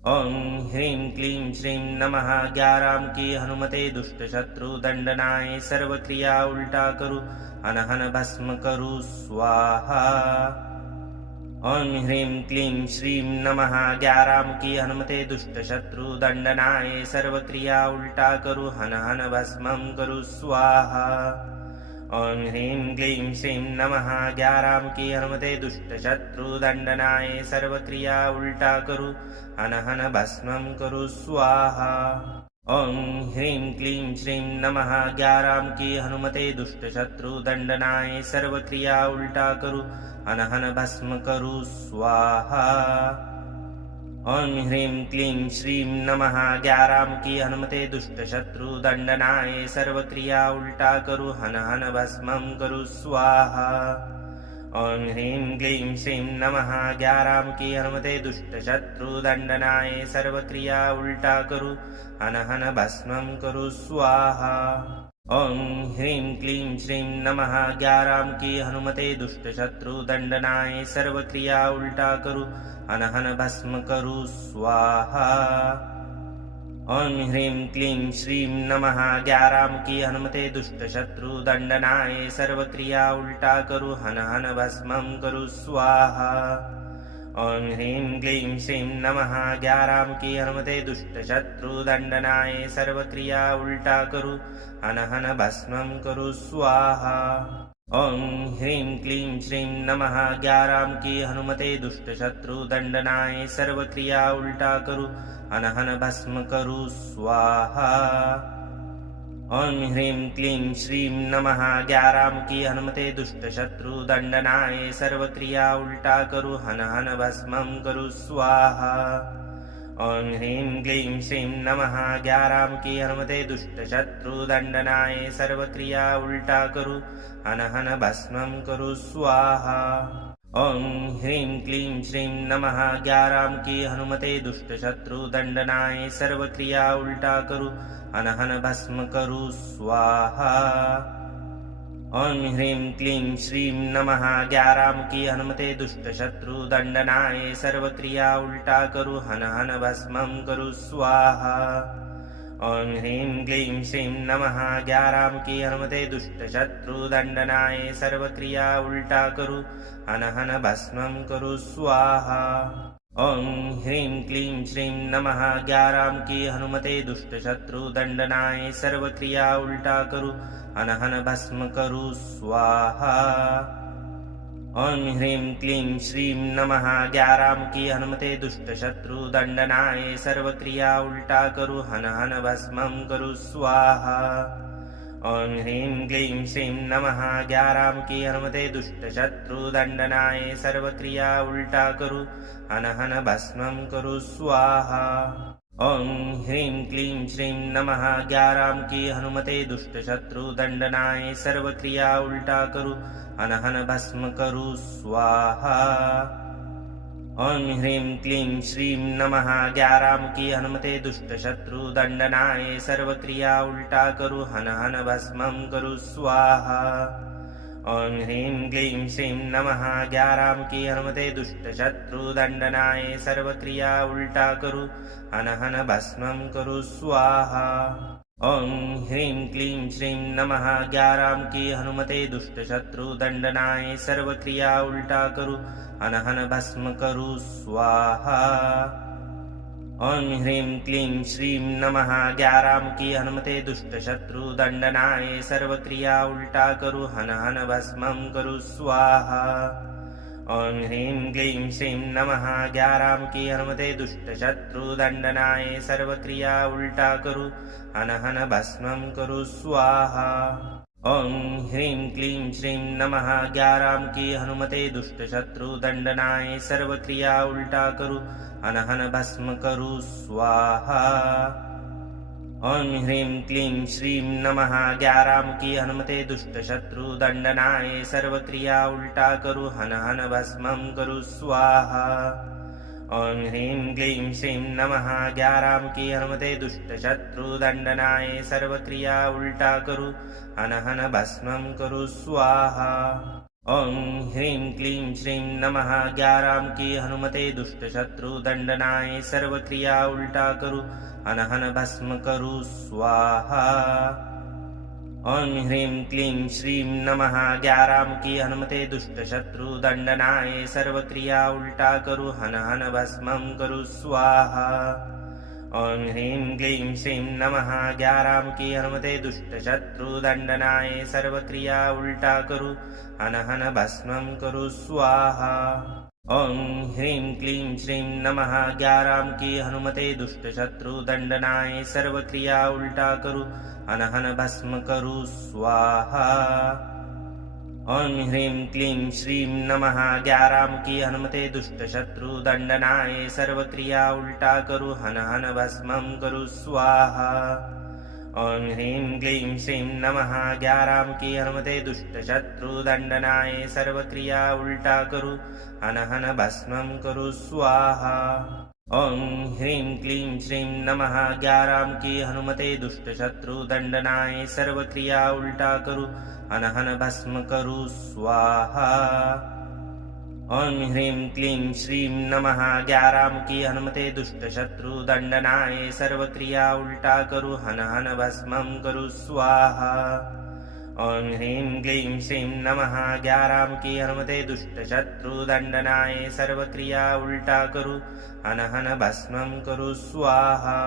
ॐ ह्रीं क्लीं श्रीं नमः 11 की हनुमते दुष्ट शत्रु दंडनाय सर्व क्रिया उल्टा करू हन हन भस्म करू स्वाहा। ॐ ह्रीं क्लीं श्रीं नमः 11 की हनुमते दुष्ट शत्रु दंडनाय सर्व क्रिया उल्टा करू हन हन भस्मं करू स्वाहा। ॐ ह्रीं क्लीं श्रीं नमः 11 की हनुमते दुष्ट शत्रु दंडनाय सर्व क्रिया उल्टा करू हन हन भस्मं करू स्वाहा। ॐ ह्रीं क्लीं श्रीं नमः 11 की हनुमते दुष्ट शत्रु दंडनाय सर्व क्रिया उल्टा करू हन हन भस्म करू स्वाहा। ॐ ह्रीं क्लीं श्रीं नमः 11 की हनुमते दुष्ट शत्रु दंडनाय सर्व क्रिया उल्टा करू हन हन भस्मं करू स्वाहा। ॐ ह्रीं क्लीं श्रीं नमः 11 की हनुमते दुष्ट शत्रु दंडनाय सर्व क्रिया उल्टा करू हन हन भस्मं करू स्वाहा। ॐ ह्रीं क्लीं श्रीं नमः 11 की हनुमते दुष्ट शत्रु दंडनाय सर्व क्रिया उल्टा करू हन हन भस्म करू स्वाहा। ॐ ह्रीं क्लीं श्रीं नमः 11 की हनुमते दुष्ट शत्रु दंडनाय सर्व क्रिया उल्टा करू हन हन भस्मं करू स्वाहा। ॐ ह्रीं क्लीं श्रीं नमः 11 की हनुमते दुष्ट शत्रु दंडनाय सर्व क्रिया उल्टा करू हन हन भस्मं करू स्वाहा। ॐ ह्रीं क्लीं श्रीं नमः 11 की हनुमते दुष्ट शत्रु दंडनाय सर्व क्रिया उल्टा करू हन हन भस्म करू स्वाहा। ॐ ह्रीं क्लीं श्रीं नमः 11 की हनुमते दुष्ट शत्रु दंडनाय सर्व क्रिया उल्टा करू हन हन भस्म करू स्वाहा। ॐ ह्रीं क्लीं श्रीं नमः 11 की हनुमते दुष्ट शत्रु दंडनाय सर्व क्रिया उल्टा करू हन हन भस्मं करू स्वाहा। ॐ ह्रीं क्लीं श्रीं नमः 11 की हनुमते दुष्ट शत्रु दंडनाय सर्व क्रिया उल्टा करू हन हन भस्म करू स्वाहा। ॐ ह्रीं क्लीं श्रीं नमः 11 की हनुमते दुष्ट शत्रु दंडनाय सर्व क्रिया उल्टा करू हन हन भस्मं करू स्वाहा। ॐ ह्रीं क्लीं श्रीं नमः 11 की हनुमते दुष्ट शत्रु दंडनाय सर्व क्रिया उल्टा करू हन हन भस्मं करू स्वाहा। ॐ ह्रीं क्लीं श्रीं नमः 11 की हनुमते दुष्ट शत्रु दंडनाय सर्व क्रिया उल्टा करू हन हन भस्म करू स्वाहा। ॐ ह्रीं क्लीं श्रीं नमः 11 की हनुमते दुष्ट शत्रु दंडनाय सर्व क्रिया उल्टा करू हन हन भस्मं करू स्वाहा। ॐ ह्रीं क्लीं श्रीं नमः 11 की हनुमते दुष्ट शत्रु दंडनाय सर्व क्रिया उल्टा करू हन हन भस्मं करू स्वाहा। ॐ ह्रीं क्लीं श्रीं नमः 11 की हनुमते दुष्ट शत्रु दंडनाय सर्व क्रिया उल्टा करू हन हन भस्म करू स्वाहा। ॐ ह्रीं क्लीं श्रीं नमः 11 की हनुमते दुष्ट शत्रु दंडनाय सर्व क्रिया उल्टा करू हन हन भस्मं करू स्वाहा। ॐ ह्रीं क्लीं श्रीं नमः 11 की हनुमते दुष्ट शत्रु दंडनाय सर्व क्रिया उल्टा करू हन हन भस्मं करू स्वाहा। ॐ ह्रीं क्लीं श्रीं नमः 11 की हनुमते दुष्ट शत्रु दंडनाय सर्व क्रिया उल्टा करू हन हन भस्म करू स्वाहा। ॐ ह्रीं क्लीं श्रीं नमः 11 की हनुमते दुष्ट शत्रु दंडनाय सर्व क्रिया उल्टा करू हन हन भस्मं करू स्वाहा। ॐ ह्रीं क्लीं श्रीं नमः 11 की हनुमते दुष्ट शत्रु दंडनाय सर्व क्रिया उल्टा करू हन हन भस्मं करू स्वाहा। ॐ ह्रीं क्लीं श्रीं नमः 11 की हनुमते दुष्ट शत्रु दंडनाय सर्व क्रिया उल्टा करू हन हन भस्म करू स्वाहा। ॐ ह्रीं क्लीं श्रीं नमः 11 की हनुमते दुष्ट शत्रु दंडनाय सर्व क्रिया उल्टा करू हन हन भस्मं करू स्वाहा। ॐ ह्रीं क्लीं श्रीं नमः 11 की हनुमते दुष्ट शत्रु दंडनाय सर्व क्रिया उल्टा करू हन हन भस्मं करू स्वाहा। ॐ ह्रीं क्लीं श्रीं नमः 11 की हनुमते दुष्ट शत्रु दंडनाय सर्व क्रिया उल्टा करू हन हन भस्म करू स्वाहा। ॐ ह्रीं क्लीं श्रीं नमः 11 की हनुमते दुष्ट शत्रु दंडनाय सर्व क्रिया उल्टा करू हन हन भस्मं करू स्वाहा। ॐ ह्रीं क्लीं श्रीं नमः 11 की हनुमते दुष्ट शत्रु दंडनाय सर्व क्रिया उल्टा करू हन हन भस्मं करू स्वाहा। ॐ ह्रीं क्लीं श्रीं नमः 11 की हनुमते दुष्ट शत्रु दंडनाय सर्व क्रिया उल्टा करू हन हन भस्म करू स्वाहा। ॐ ह्रीं क्लीं श्रीं नमः 11 की हनुमते दुष्ट शत्रु दंडनाय सर्व क्रिया उल्टा करू हन हन भस्मं करू स्वाहा। ॐ ह्रीं क्लीं श्रीं नमः 11 की हनुमते दुष्ट शत्रु दंडनाय सर्व क्रिया उल्टा करू हन हन भस्मं करू स्वाहा। ॐ ह्रीं क्लीं श्रीं नमः 11 की हनुमते दुष्ट शत्रु दंडनाय सर्व क्रिया उल्टा करू हन हन भस्म करू स्वाहा। ॐ ह्रीं क्लीं श्रीं नमः 11 की हनुमते दुष्ट शत्रु दंडनाय सर्व क्रिया उल्टा करू हन हन भस्मं करू स्वाहा। ॐ ह्रीं क्लीं श्रीं नमः 11 की हनुमते दुष्ट शत्रु दंडनाय सर्व क्रिया उल्टा करू हन हन भस्मं करू स्वाहा।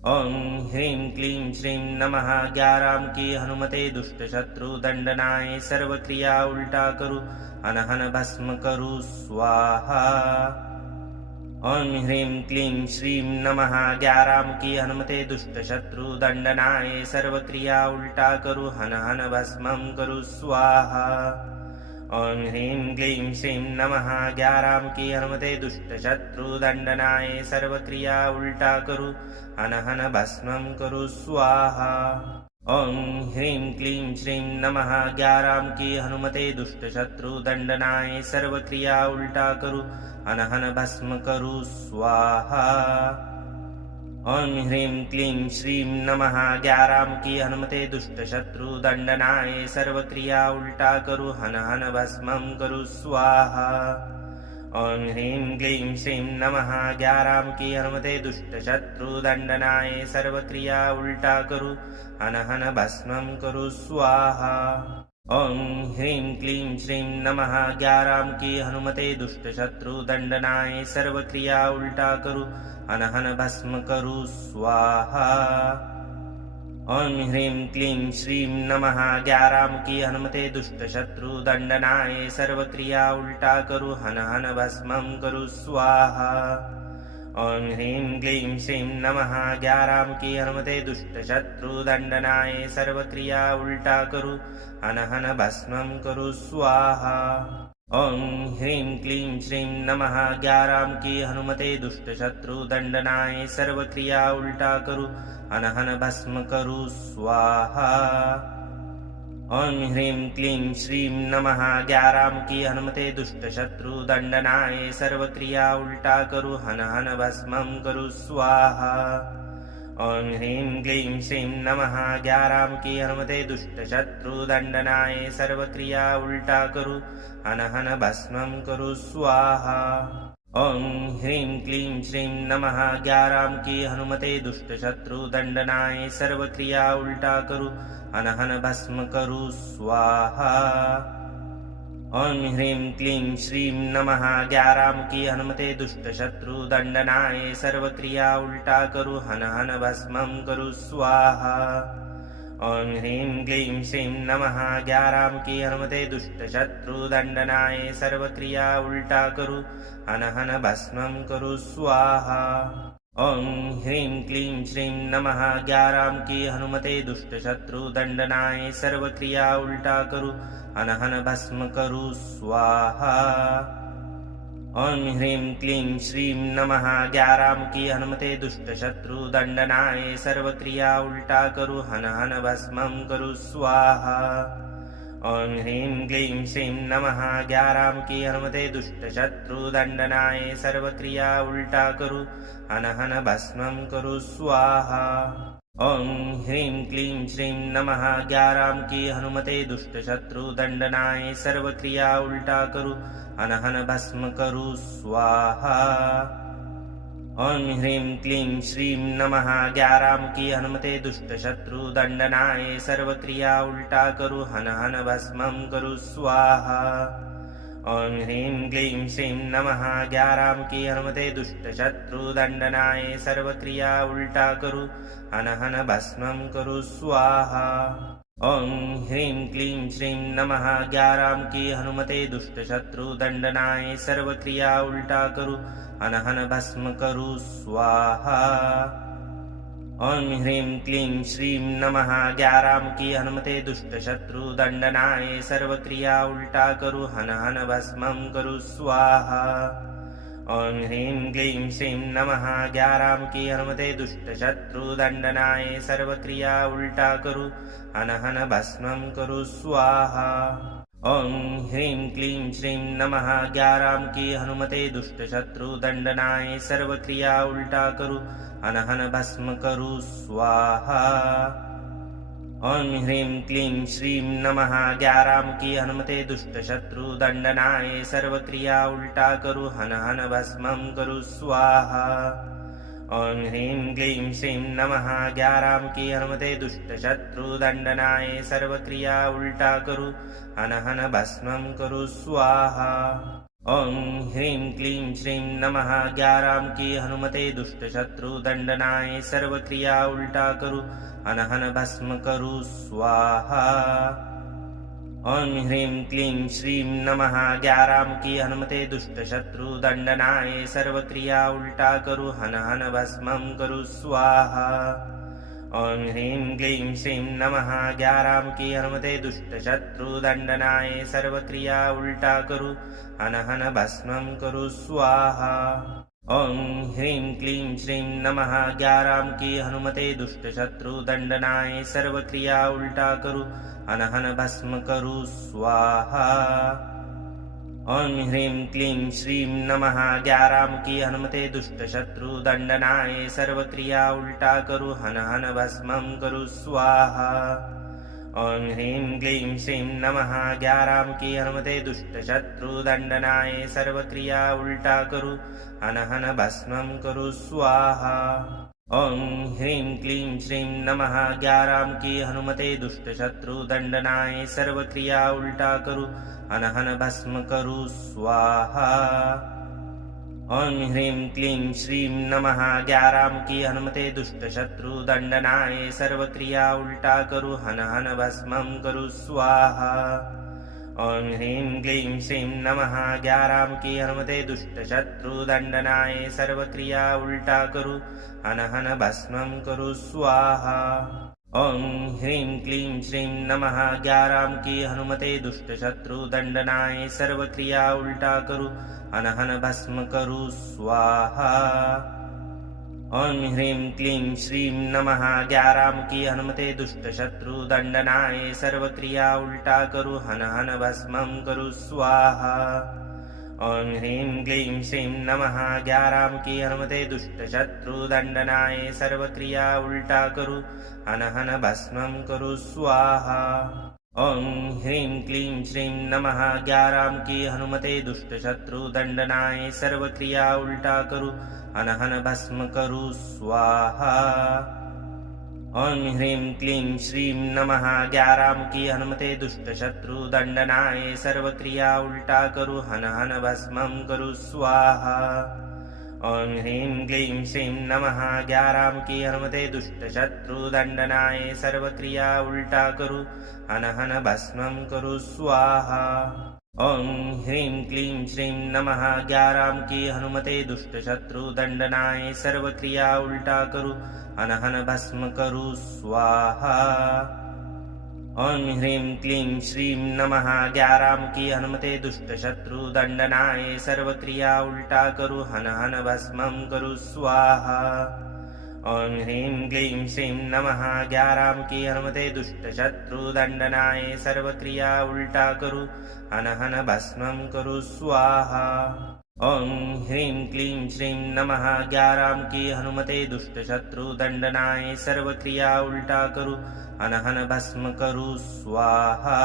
ॐ ह्रीं क्लीं श्रीं नमः 11 की हनुमते दुष्ट शत्रु दंडनाय सर्व क्रिया उल्टा करू हन हन भस्म करू स्वाहा। ॐ ह्रीं क्लीं श्रीं नमः 11 की हनुमते दुष्ट शत्रु दंडनाय सर्व क्रिया उल्टा करू हन हन भस्म करू स्वाहा। ॐ ह्रीं क्लीं श्रीं नमः 11 की हनुमते दुष्ट शत्रु दंडनाय सर्व क्रिया उल्टा करू हन हन भस्मं करू स्वाहा। ॐ ह्रीं क्लीं श्रीं नमः 11 की हनुमते दुष्ट शत्रु दंडनाय सर्व क्रिया उल्टा करू हन हन भस्म करू स्वाहा। ॐ ह्रीं क्लीं श्रीं नमः 11 की हनुमते दुष्ट शत्रु दंडनाय सर्व क्रिया उल्टा करू हन हन भस्मं करू स्वाहा। ॐ ह्रीं क्लीं श्रीं नमः 11 की हनुमते दुष्ट शत्रु दंडनाय सर्व क्रिया उल्टा करू हन हन भस्मं करू स्वाहा। ॐ ह्रीं क्लीं श्रीं नमः 11 की हनुमते दुष्ट शत्रु दंडनाय सर्व क्रिया उल्टा करू हन हन भस्म करू स्वाहा। ॐ ह्रीं क्लीं श्रीं नमः 11 की हनुमते दुष्ट शत्रु दंडनाय सर्व क्रिया उल्टा करू हन हन भस्मं करू स्वाहा। ॐ ह्रीं क्लीं श्रीं नमः 11 की हनुमते दुष्ट शत्रु दंडनाय सर्व क्रिया उल्टा करू हन हन भस्मं करू स्वाहा। ॐ ह्रीं क्लीं श्रीं नमः 11 की हनुमते दुष्ट शत्रु दंडनाय सर्व क्रिया उल्टा करू हन हन भस्म करू स्वाहा। ॐ ह्रीं क्लीं श्रीं नमः 11 की हनुमते दुष्ट शत्रु दंडनाय सर्व क्रिया उल्टा करू हन हन भस्मं करू स्वाहा। ॐ ह्रीं क्लीं श्रीं नमः 11 की हनुमते दुष्ट शत्रु दंडनाय सर्व क्रिया उल्टा करू हन हन भस्मं करू स्वाहा। ॐ ह्रीं क्लीं श्रीं नमः 11 की हनुमते दुष्ट शत्रु दंडनाय सर्व क्रिया उल्टा करू हन हन भस्म करू स्वाहा। ॐ ह्रीं क्लीं श्रीं नमः 11 की हनुमते दुष्ट शत्रु दंडनाय सर्व क्रिया उल्टा करू हन हन भस्मं करू स्वाहा। ॐ ह्रीं क्लीं श्रीं नमः 11 की हनुमते दुष्ट शत्रु दंडनाय सर्व क्रिया उल्टा करू हन हन भस्मं करू स्वाहा। ॐ ह्रीं क्लीं श्रीं नमः 11 की हनुमते दुष्ट शत्रु दंडनाय सर्व क्रिया उल्टा करू हन हन भस्म करू स्वाहा। ॐ ह्रीं क्लीं श्रीं नमः 11 की हनुमते दुष्ट शत्रु दंडनाय सर्व क्रिया उल्टा करू हन हन भस्मं करू स्वाहा। ॐ ह्रीं क्लीं श्रीं नमः 11 की हनुमते दुष्ट शत्रु दंडनाय सर्व क्रिया उल्टा करू हन हन भस्मं करू स्वाहा। ॐ ह्रीं क्लीं श्रीं नमः 11 की हनुमते दुष्ट शत्रु दंडनाय सर्व क्रिया उल्टा करू हन हन भस्म करू स्वाहा। ॐ ह्रीं क्लीं श्रीं नमः 11 की हनुमते दुष्ट शत्रु दंडनाय सर्व क्रिया उल्टा करू हन हन भस्मं करू स्वाहा। ॐ ह्रीं क्लीं श्रीं नमः 11 की हनुमते दुष्ट शत्रु दंडनाय सर्व क्रिया उल्टा करू हन हन भस्मं करू स्वाहा। ॐ ह्रीं क्लीं श्रीं नमः 11 की हनुमते दुष्ट शत्रु दंडनाय सर्व क्रिया उल्टा करू हन हन भस्म करू स्वाहा। ॐ ह्रीं क्लीं श्रीं नमः 11 की हनुमते दुष्ट शत्रु दंडनाय सर्व क्रिया उल्टा करू हन हन भस्मं करू स्वाहा। ॐ ह्रीं क्लीं श्रीं नमः 11 की हनुमते दुष्ट शत्रु दंडनाय सर्व क्रिया उल्टा करू हन हन भस्मं करू स्वाहा। ॐ ह्रीं क्लीं श्रीं नमः 11 की हनुमते दुष्ट शत्रु दंडनाय सर्व क्रिया उल्टा करू हन हन भस्म करू स्वाहा। ॐ ह्रीं क्लीं श्रीं नमः 11 की हनुमते दुष्ट शत्रु दंडनाय सर्व क्रिया उल्टा करू हन हन भस्मं करू स्वाहा। ॐ ह्रीं क्लीं श्रीं नमः 11 की हनुमते दुष्ट शत्रु दंडनाय सर्व क्रिया उल्टा करू हन हन भस्मं करू स्वाहा। ॐ ह्रीं क्लीं श्रीं नमः 11 की हनुमते दुष्ट शत्रु दंडनाय सर्व क्रिया उल्टा करू हन हन भस्म करू स्वाहा। ॐ ह्रीं क्लीं श्रीं नमः 11 की हनुमते दुष्ट शत्रु दंडनाय सर्व क्रिया उल्टा करू हन हन भस्म करू स्वाहा। ॐ ह्रीं क्लीं श्रीं नमः 11 की हनुमते दुष्ट शत्रु दंडनाय सर्व क्रिया उल्टा करू हन हन भस्म करू स्वाहा। ॐ ह्रीं क्लीं श्रीं नमः 11 की हनुमते दुष्ट शत्रु दंडनाय सर्व क्रिया उल्टा करू हन हन भस्म करू स्वाहा। ॐ ह्रीं क्लीं श्रीं नमः 11 की हनुमते दुष्ट शत्रु दंडनाय सर्व क्रिया उल्टा करू हन हन भस्म करू स्वाहा। ॐ ह्रीं क्लीं श्रीं नमः 11 की हनुमते दुष्ट शत्रु दंडनाय सर्व क्रिया उल्टा करू हन हन भस्म करू स्वाहा। ॐ ह्रीं क्लीं श्रीं नमः 11 की हनुमते दुष्ट शत्रु दंडनाय सर्व क्रिया उल्टा करू हन हन भस्म करू स्वाहा। ॐ ह्रीं क्लीं श्रीं नमः 11 की हनुमते दुष्ट शत्रु दंडनाय सर्व क्रिया उल्टा करू हन हन भस्म करू स्वाहा। ॐ ह्रीं क्लीं श्रीं नमः 11 की हनुमते दुष्ट शत्रु दंडनाय सर्व क्रिया उल्टा करू हन हन भस्म करू स्वाहा। ॐ ह्रीं क्लीं श्रीं नमः 11 की हनुमते दुष्ट शत्रु दंडनाय सर्व क्रिया उल्टा करू हन हन भस्म करू स्वाहा। ॐ ह्रीं क्लीं श्रीं नमः 11 की हनुमते दुष्ट शत्रु दंडनाय सर्व क्रिया उल्टा करू हन हन भस्म करू स्वाहा। ॐ ह्रीं क्लीं श्रीं नमः 11 की हनुमते दुष्ट शत्रु दंडनाय सर्व क्रिया उल्टा करू हन हन भस्म करू स्वाहा। ॐ ह्रीं क्लीं श्रीं नमः 11 की हनुमते दुष्ट शत्रु दंडनाय सर्व क्रिया उल्टा करू हन हन भस्म करू स्वाहा। ॐ ह्रीं क्लीं श्रीं नमः 11 की हनुमते दुष्ट शत्रु दंडनाय सर्व क्रिया उल्टा करू हन हन भस्म करू स्वाहा। ॐ ह्रीं क्लीं श्रीं नमः 11 की हनुमते दुष्ट शत्रु दंडनाय सर्व क्रिया उल्टा करू हन हन भस्म करू स्वाहा। ॐ ह्रीं क्लीं श्रीं नमः 11 की हनुमते दुष्ट शत्रु दंडनाय सर्व क्रिया उल्टा करू हन हन भस्म करू स्वाहा। ॐ ह्रीं क्लीं श्रीं नमः 11 की हनुमते दुष्ट शत्रु दंडनाय सर्व क्रिया उल्टा करू हन हन भस्म करू स्वाहा। ॐ ह्रीं क्लीं श्रीं नमः 11 की हनुमते दुष्ट शत्रु दंडनाय सर्व क्रिया उल्टा करू हन हन भस्म करू स्वाहा। ॐ ह्रीं क्लीं श्रीं नमः 11 की हनुमते दुष्ट शत्रु दंडनाय सर्व क्रिया उल्टा करू हन हन भस्म करू स्वाहा।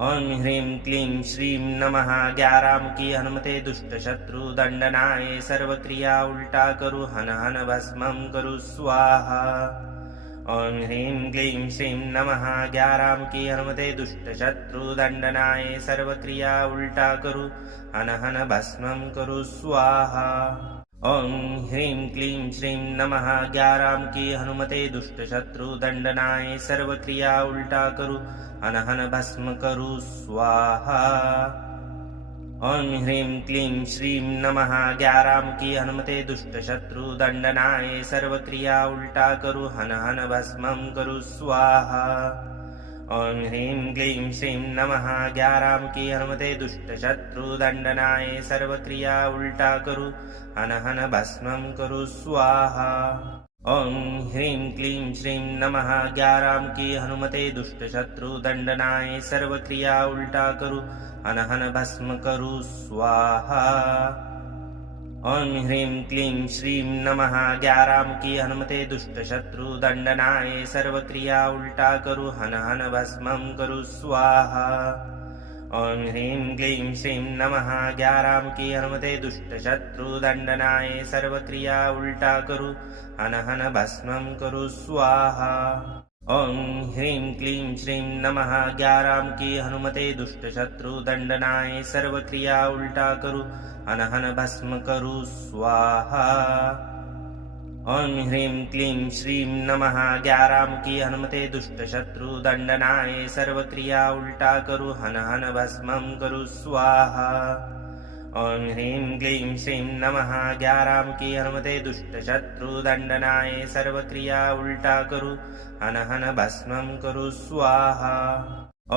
ॐ ह्रीं क्लीं श्रीं नमः 11 की हनुमते दुष्ट शत्रु दंडनाय सर्व क्रिया उल्टा करू हन हन भस्म करू स्वाहा। ॐ ह्रीं क्लीं श्रीं नमः 11 की हनुमते दुष्ट शत्रु दंडनाय सर्व क्रिया उल्टा करू हन हन भस्म करू स्वाहा। ॐ ह्रीं क्लीं श्रीं नमः 11 की हनुमते दुष्ट शत्रु दंडनाय सर्व क्रिया उल्टा करू हन हन भस्म करू स्वाहा। ॐ ह्रीं क्लीं श्रीं नमः 11 की हनुमते दुष्ट शत्रु दंडनाय सर्व क्रिया उल्टा करू हन हन भस्म करू स्वाहा। ॐ ह्रीं क्लीं श्रीं नमः 11 की हनुमते दुष्ट शत्रु दंडनाय सर्व क्रिया उल्टा करू हन हन भस्म करू स्वाहा। ॐ ह्रीं क्लीं श्रीं नमः 11 की हनुमते दुष्ट शत्रु दंडनाय सर्व क्रिया उल्टा करू हन हन भस्म करू स्वाहा। ॐ ह्रीं क्लीं श्रीं नमः 11 की हनुमते दुष्ट शत्रु दंडनाय सर्व क्रिया उल्टा करू हन हन भस्म करू स्वाहा। ॐ ह्रीं क्लीं श्रीं नमः 11 की हनुमते दुष्ट शत्रु दंडनाय सर्व क्रिया उल्टा करू हन हन भस्म करू स्वाहा। ॐ ह्रीं क्लीं श्रीं नमः 11 की हनुमते दुष्ट शत्रु दंडनाय सर्व क्रिया उल्टा करू हन हन भस्म करू स्वाहा। ॐ ह्रीं क्लीं श्रीं नमः 11 की हनुमते दुष्ट शत्रु दंडनाय सर्व क्रिया उल्टा करू हन हन भस्म करू स्वाहा। ॐ ह्रीं क्लीं श्रीं नमः 11 की हनुमते दुष्ट शत्रु दंडनाय सर्व क्रिया उल्टा करू हन हन भस्म करू स्वाहा।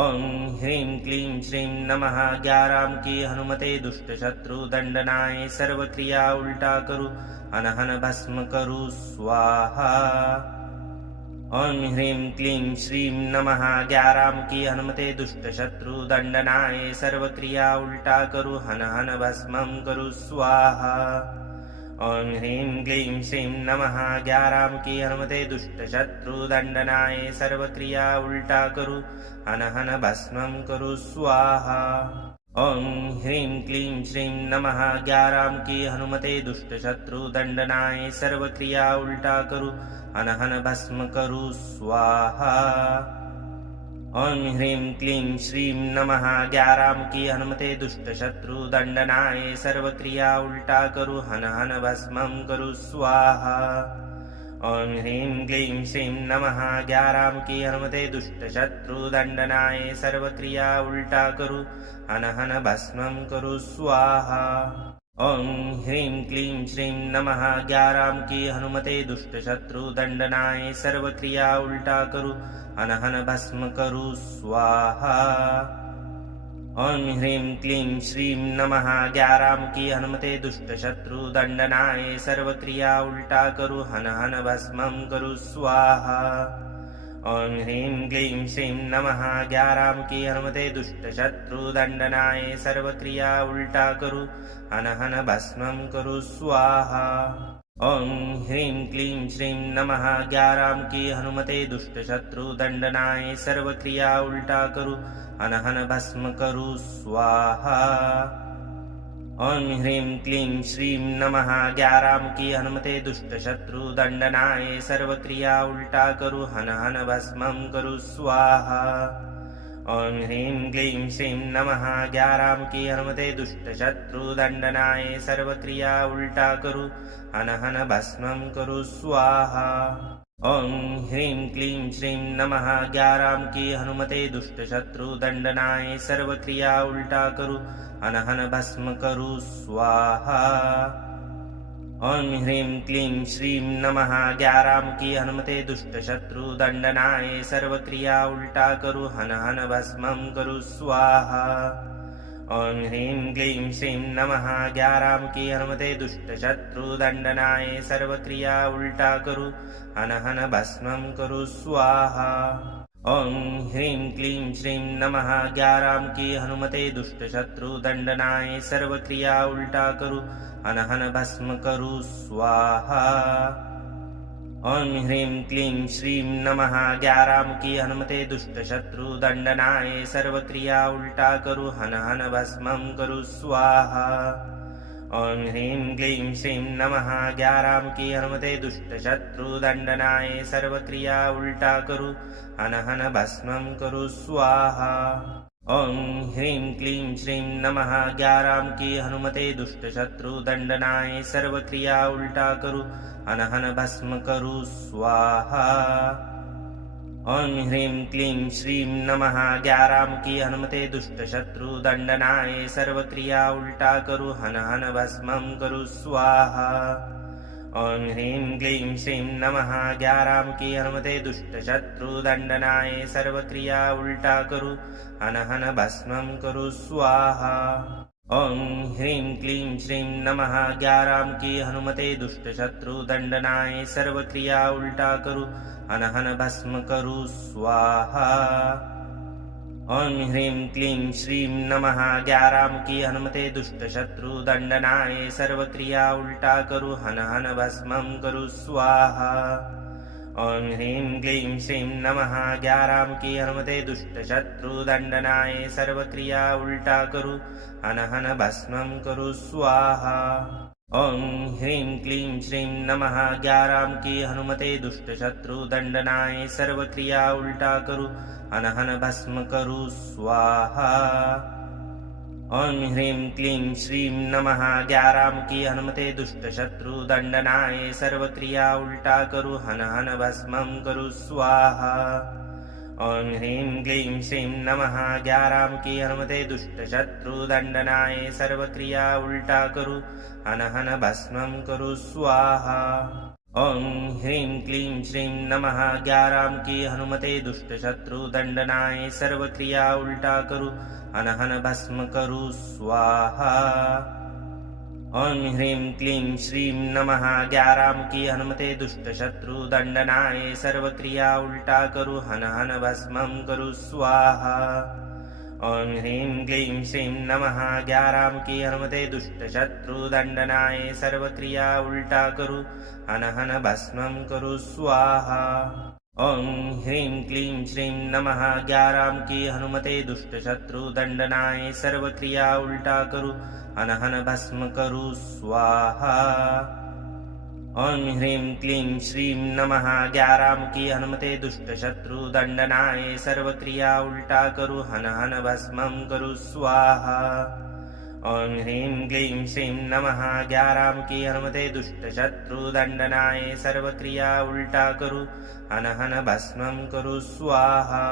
ॐ ह्रीं क्लीं श्रीं नमः 11 की हनुमते दुष्ट शत्रु दंडनाय सर्व क्रिया उल्टा करू हन हन भस्म करू स्वाहा। ॐ ह्रीं क्लीं श्रीं नमः 11 की हनुमते दुष्ट शत्रु दंडनाय सर्व क्रिया उल्टा करू हन हन भस्म करू स्वाहा। ॐ ह्रीं क्लीं श्रीं नमः 11 की हनुमते दुष्ट शत्रु दंडनाय सर्व क्रिया उल्टा करू हन हन भस्म करू स्वाहा। ॐ ह्रीं क्लीं श्रीं नमः 11 की हनुमते दुष्ट शत्रु दंडनाय सर्व क्रिया उल्टा करू हन हन भस्म करू स्वाहा। ॐ ह्रीं क्लीं श्रीं नमः 11 की हनुमते दुष्ट शत्रु दंडनाय सर्व क्रिया उल्टा करू हन हन भस्म करू स्वाहा। ॐ ह्रीं क्लीं श्रीं नमः 11 की हनुमते दुष्ट शत्रु दंडनाय सर्व क्रिया उल्टा करू हन हन भस्म करू स्वाहा। ॐ ह्रीं क्लीं श्रीं नमः 11 की हनुमते दुष्ट शत्रु दंडनाय सर्व क्रिया उल्टा करू हन हन भस्म करू स्वाहा। ॐ ह्रीं क्लीं श्रीं नमः 11 की हनुमते दुष्ट शत्रु दंडनाय सर्व क्रिया उल्टा करू हन हन भस्म करू स्वाहा। ॐ ह्रीं क्लीं श्रीं नमः 11 की हनुमते दुष्ट शत्रु दंडनाय सर्व क्रिया उल्टा करू हन हन भस्म करू स्वाहा। ॐ ह्रीं क्लीं श्रीं नमः 11 की हनुमते दुष्ट शत्रु दंडनाय सर्व क्रिया उल्टा करू हन हन भस्म करू स्वाहा। ॐ ह्रीं क्लीं श्रीं नमः 11 की हनुमते दुष्ट शत्रु दंडनाय सर्व क्रिया उल्टा करू हन हन भस्म करू स्वाहा। ॐ ह्रीं क्लीं श्रीं नमः 11 की हनुमते दुष्ट शत्रु दंडनाय सर्व क्रिया उल्टा करू हन हन भस्म करू स्वाहा। ॐ ह्रीं क्लीं श्रीं नमः 11 की हनुमते दुष्ट शत्रु दंडनाय सर्व क्रिया उल्टा करू हन हन भस्म करू स्वाहा। ॐ ह्रीं क्लीं श्रीं नमः 11 की हनुमते दुष्ट शत्रु दंडनाय सर्व क्रिया उल्टा करू हन हन भस्म करू स्वाहा। ॐ ह्रीं क्लीं श्रीं नमः 11 की हनुमते दुष्ट शत्रु दंडनाय सर्व क्रिया उल्टा करू हन हन भस्म करू स्वाहा। ॐ ह्रीं क्लीं श्रीं नमः 11 की हनुमते दुष्ट शत्रु दंडनाय सर्व क्रिया उल्टा करू हन हन भस्म करू स्वाहा। ॐ ह्रीं क्लीं श्रीं नमः 11 की हनुमते दुष्ट शत्रु दंडनाय सर्व क्रिया उल्टा करू हन हन भस्म करू स्वाहा। ॐ ह्रीं क्लीं श्रीं नमः 11 की हनुमते दुष्ट शत्रु दंडनाय सर्व क्रिया उल्टा करू हन हन भस्म करू स्वाहा। ॐ ह्रीं क्लीं श्रीं नमः 11 की हनुमते दुष्ट शत्रु दंडनाय सर्व क्रिया उल्टा करू हन हन भस्म करू स्वाहा। ॐ ह्रीं क्लीं श्रीं नमः 11 की हनुमते दुष्ट शत्रु दंडनाय सर्व क्रिया उल्टा करू हन हन भस्म करू स्वाहा। ॐ ह्रीं क्लीं श्रीं नमः 11 की हनुमते दुष्ट शत्रु दंडनाय सर्व क्रिया उल्टा करू हन हन भस्म करू स्वाहा। ॐ ह्रीं क्लीं श्रीं नमः 11 की हनुमते दुष्ट शत्रु दंडनाय सर्व क्रिया उल्टा करू हन हन भस्म करू स्वाहा। ॐ ह्रीं क्लीं श्रीं नमः 11 की हनुमते दुष्ट शत्रु दंडनाय सर्व क्रिया उल्टा करू हन हन भस्म करू स्वाहा। ॐ ह्रीं क्लीं श्रीं नमः 11 की हनुमते दुष्ट शत्रु दंडनाय सर्व क्रिया उल्टा करू हन हन भस्म करू स्वाहा। ॐ ह्रीं क्लीं श्रीं नमः 11 की हनुमते दुष्ट शत्रु दंडनाय सर्व क्रिया उल्टा करू हन हन भस्म करू स्वाहा। ॐ ह्रीं क्लीं श्रीं नमः 11 की हनुमते दुष्ट शत्रु दंडनाय सर्व क्रिया उल्टा करू हन हन भस्मं करू स्वाहा। ॐ ह्रीं क्लीं श्रीं नमः 11 की हनुमते दुष्ट शत्रु दंडनाय सर्व क्रिया उल्टा करू हन हन भस्मं करू स्वाहा। ॐ ह्रीं क्लीं श्रीं नमः 11 की हनुमते दुष्ट शत्रु दंडनाय सर्व क्रिया उल्टा करू हन हन भस्म करू स्वाहा। ॐ ह्रीं क्लीं श्रीं नमः 11 की हनुमते दुष्ट शत्रु दंडनाय सर्व क्रिया उल्टा करू हन हन भस्मं करू स्वाहा। ॐ ह्रीं क्लीं श्रीं नमः 11 की हनुमते दुष्ट शत्रु दंडनाय सर्व क्रिया उल्टा करू हन हन भस्मं करू स्वाहा। ॐ ह्रीं क्लीं श्रीं नमः 11 की हनुमते दुष्ट शत्रु दंडनाय सर्व क्रिया उल्टा करू हन हन भस्म करू स्वाहा। ॐ ह्रीं क्लीं श्रीं नमः 11 की हनुमते दुष्ट शत्रु दंडनाय सर्व क्रिया उल्टा करू हन हन भस्मं करू स्वाहा। ॐ ह्रीं क्लीं श्रीं नमः 11 की हनुमते दुष्ट शत्रु दंडनाय सर्व क्रिया उल्टा करू हन हन भस्मं करू स्वाहा।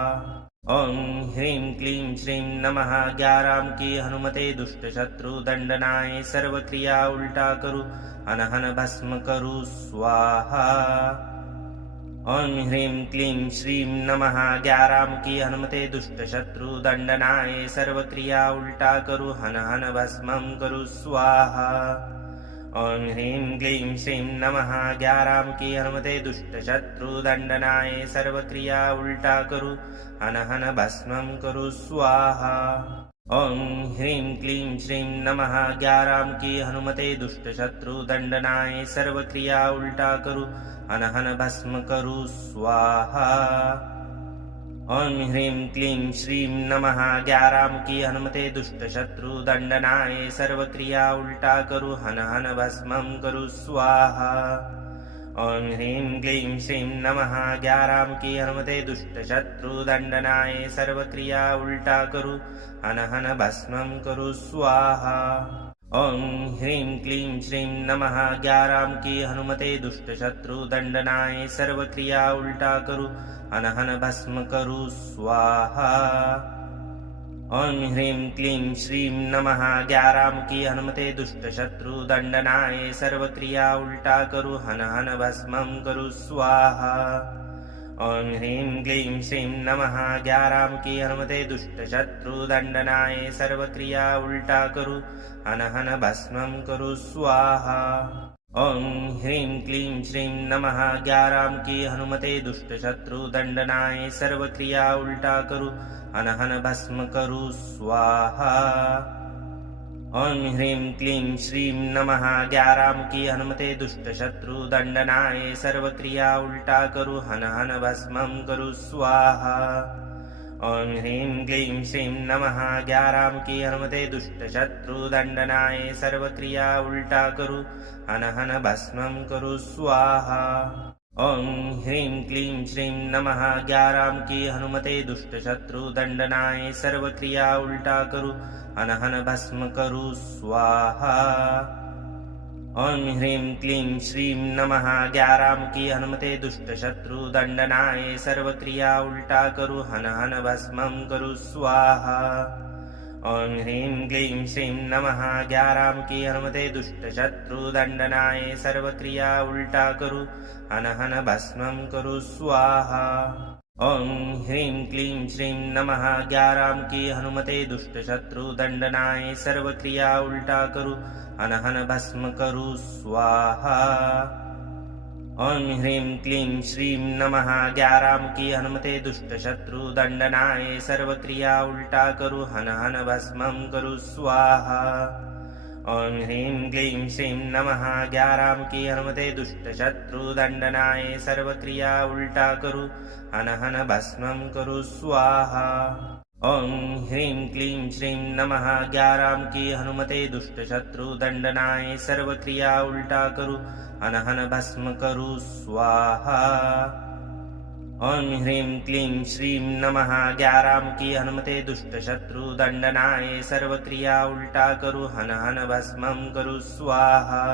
ॐ ह्रीं क्लीं श्रीं नमः 11 की हनुमते दुष्ट शत्रु दंडनाय सर्व क्रिया उल्टा करू हन हन भस्म करू स्वाहा। ॐ ह्रीं क्लीं श्रीं नमः 11 की हनुमते दुष्ट शत्रु दंडनाय सर्व क्रिया उल्टा करू हन हन भस्मं करू स्वाहा। ॐ ह्रीं क्लीं श्रीं नमः 11 की हनुमते दुष्ट शत्रु दंडनाय सर्व क्रिया उल्टा करू हन हन भस्मं करू स्वाहा। ॐ ह्रीं क्लीं श्रीं नमः 11 की हनुमते दुष्ट शत्रु दंडनाय सर्व क्रिया उल्टा करू हन हन भस्म करू स्वाहा। ॐ ह्रीं क्लीं श्रीं नमः 11 की हनुमते दुष्ट शत्रु दंडनाय सर्व क्रिया उल्टा करू हन हन भस्मं करू स्वाहा। ॐ ह्रीं क्लीं श्रीं नमः 11 की हनुमते दुष्ट शत्रु दंडनाय सर्व क्रिया उल्टा करू हन हन भस्मं करू स्वाहा। ॐ ह्रीं क्लीं श्रीं नमः 11 की हनुमते दुष्ट शत्रु दंडनाय सर्व क्रिया उल्टा करू हन हन भस्म करू स्वाहा। ॐ ह्रीं क्लीं श्रीं नमः 11 की हनुमते दुष्ट शत्रु दंडनाय सर्व क्रिया उल्टा करू हन हन भस्मं करू स्वाहा। ॐ ह्रीं क्लीं श्रीं नमः 11 की हनुमते दुष्ट शत्रु दंडनाय सर्व क्रिया उल्टा करू हन हन भस्मं करू स्वाहा। ॐ ह्रीं क्लीं श्रीं नमः 11 की हनुमते दुष्ट शत्रु दंडनाय सर्व क्रिया उल्टा करू हन हन भस्म करू स्वाहा। ॐ ह्रीं क्लीं श्रीं नमः 11 की हनुमते दुष्ट शत्रु दंडनाय सर्व क्रिया उल्टा करू हन हन भस्मं करू स्वाहा। ॐ ह्रीं क्लीं श्रीं नमः 11 की हनुमते दुष्ट शत्रु दंडनाय सर्व क्रिया उल्टा करू हन हन भस्मं करू स्वाहा। ॐ ह्रीं क्लीं श्रीं नमः 11 की हनुमते दुष्ट शत्रु दंडनाय सर्व क्रिया उल्टा करू हन हन भस्म करू स्वाहा। ॐ ह्रीं क्लीं श्रीं नमः 11 की हनुमते दुष्ट शत्रु दंडनाय सर्व क्रिया उल्टा करू हन हन भस्मं करू स्वाहा। ॐ ह्रीं क्लीं श्रीं नमः 11 की हनुमते दुष्ट शत्रु दंडनाय सर्व क्रिया उल्टा करू हन हन भस्मं करू स्वाहा। ॐ ह्रीं क्लीं श्रीं नमः 11 की हनुमते दुष्ट शत्रु दंडनाय सर्व क्रिया उल्टा करू हन हन भस्म करू स्वाहा। ॐ ह्रीं क्लीं श्रीं नमः 11 की हनुमते दुष्ट शत्रु दंडनाय सर्व क्रिया उल्टा करू हन हन भस्मं करू स्वाहा। ॐ ह्रीं क्लीं श्रीं नमः 11 की हनुमते दुष्ट शत्रु दंडनाय सर्व क्रिया उल्टा करू हन हन भस्मं करू स्वाहा। ॐ ह्रीं क्लीं श्रीं नमः 11 की हनुमते दुष्ट शत्रु दंडनाय सर्व क्रिया उल्टा करू हन हन भस्म करू स्वाहा ॐ ह्रीं क्लीं श्रीं नमः 11 की हनुमते दुष्ट शत्रु दंडनाय सर्व क्रिया उल्टा करू हन हन भस्म करू स्वाहा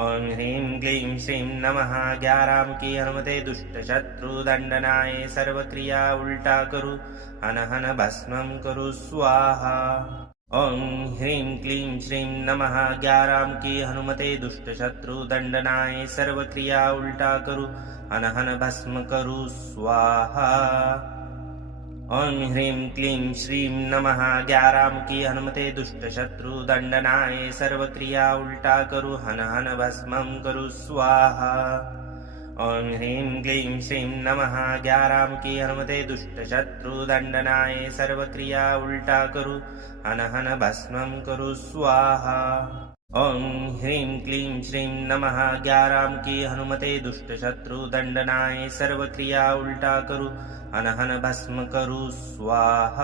ॐ ह्रीं क्लीं श्रीं नमः 11 की हनुमते दुष्ट शत्रु दंडनाय सर्व क्रिया उल्टा करू हन हन भस्मं करू स्वाहा ॐ ह्रीं क्लीं श्रीं नमः 11 की हनुमते दुष्ट शत्रु दंडनाय सर्व क्रिया उल्टा करू हन हन भस्म करू स्वाहा ॐ ह्रीं क्लीं श्रीं नमः 11 की हनुमते दुष्ट शत्रु दंडनाय सर्व क्रिया उल्टा करू हन हन भस्मं करू स्वाहा ॐ ह्रीं क्लीं श्रीं नमः 11 की हनुमते दुष्ट शत्रु दंडनाय सर्व क्रिया उल्टा करू हन हन भस्मं करू स्वाहा ॐ ह्रीं क्लीं श्रीं नमः 11 की हनुमते दुष्ट शत्रु दंडनाय सर्व क्रिया उल्टा करू हन हन भस्म करू स्वाहा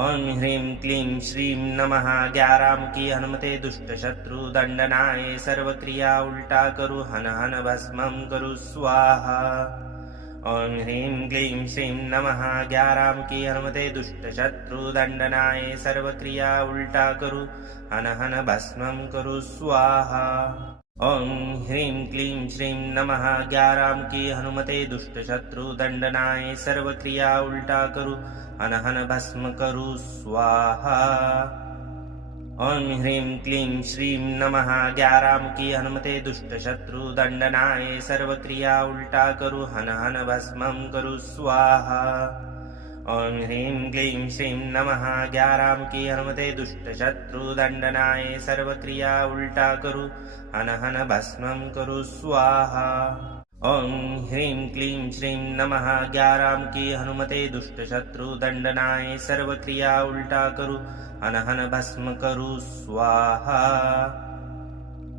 ॐ ह्रीं क्लीं श्रीं नमः 11 की हनुमते दुष्ट शत्रु दंडनाय सर्व क्रिया उल्टा करू हन हन भस्मं करू स्वाहा ॐ ह्रीं क्लीं श्रीं नमः 11 की हनुमते दुष्ट शत्रु दंडनाय सर्व क्रिया उल्टा करू हन हन भस्मं करू स्वाहा ॐ ह्रीं क्लीं श्रीं नमः 11 की हनुमते दुष्ट शत्रु दंडनाय सर्व क्रिया उल्टा करू हन हन भस्म करू स्वाहा ॐ ह्रीं क्लीं श्रीं नमः 11 की हनुमते दुष्ट शत्रु दंडनाय सर्व क्रिया उल्टा करू हन हन भस्मं करू स्वाहा ॐ ह्रीं क्लीं श्रीं नमः 11 की हनुमते दुष्ट शत्रु दंडनाय सर्व क्रिया उल्टा करू हन हन भस्मं करू स्वाहा ॐ ह्रीं क्लीं श्रीं नमः 11 की हनुमते दुष्ट शत्रु दंडनाय सर्व क्रिया उल्टा करू हन हन भस्म करू स्वाहा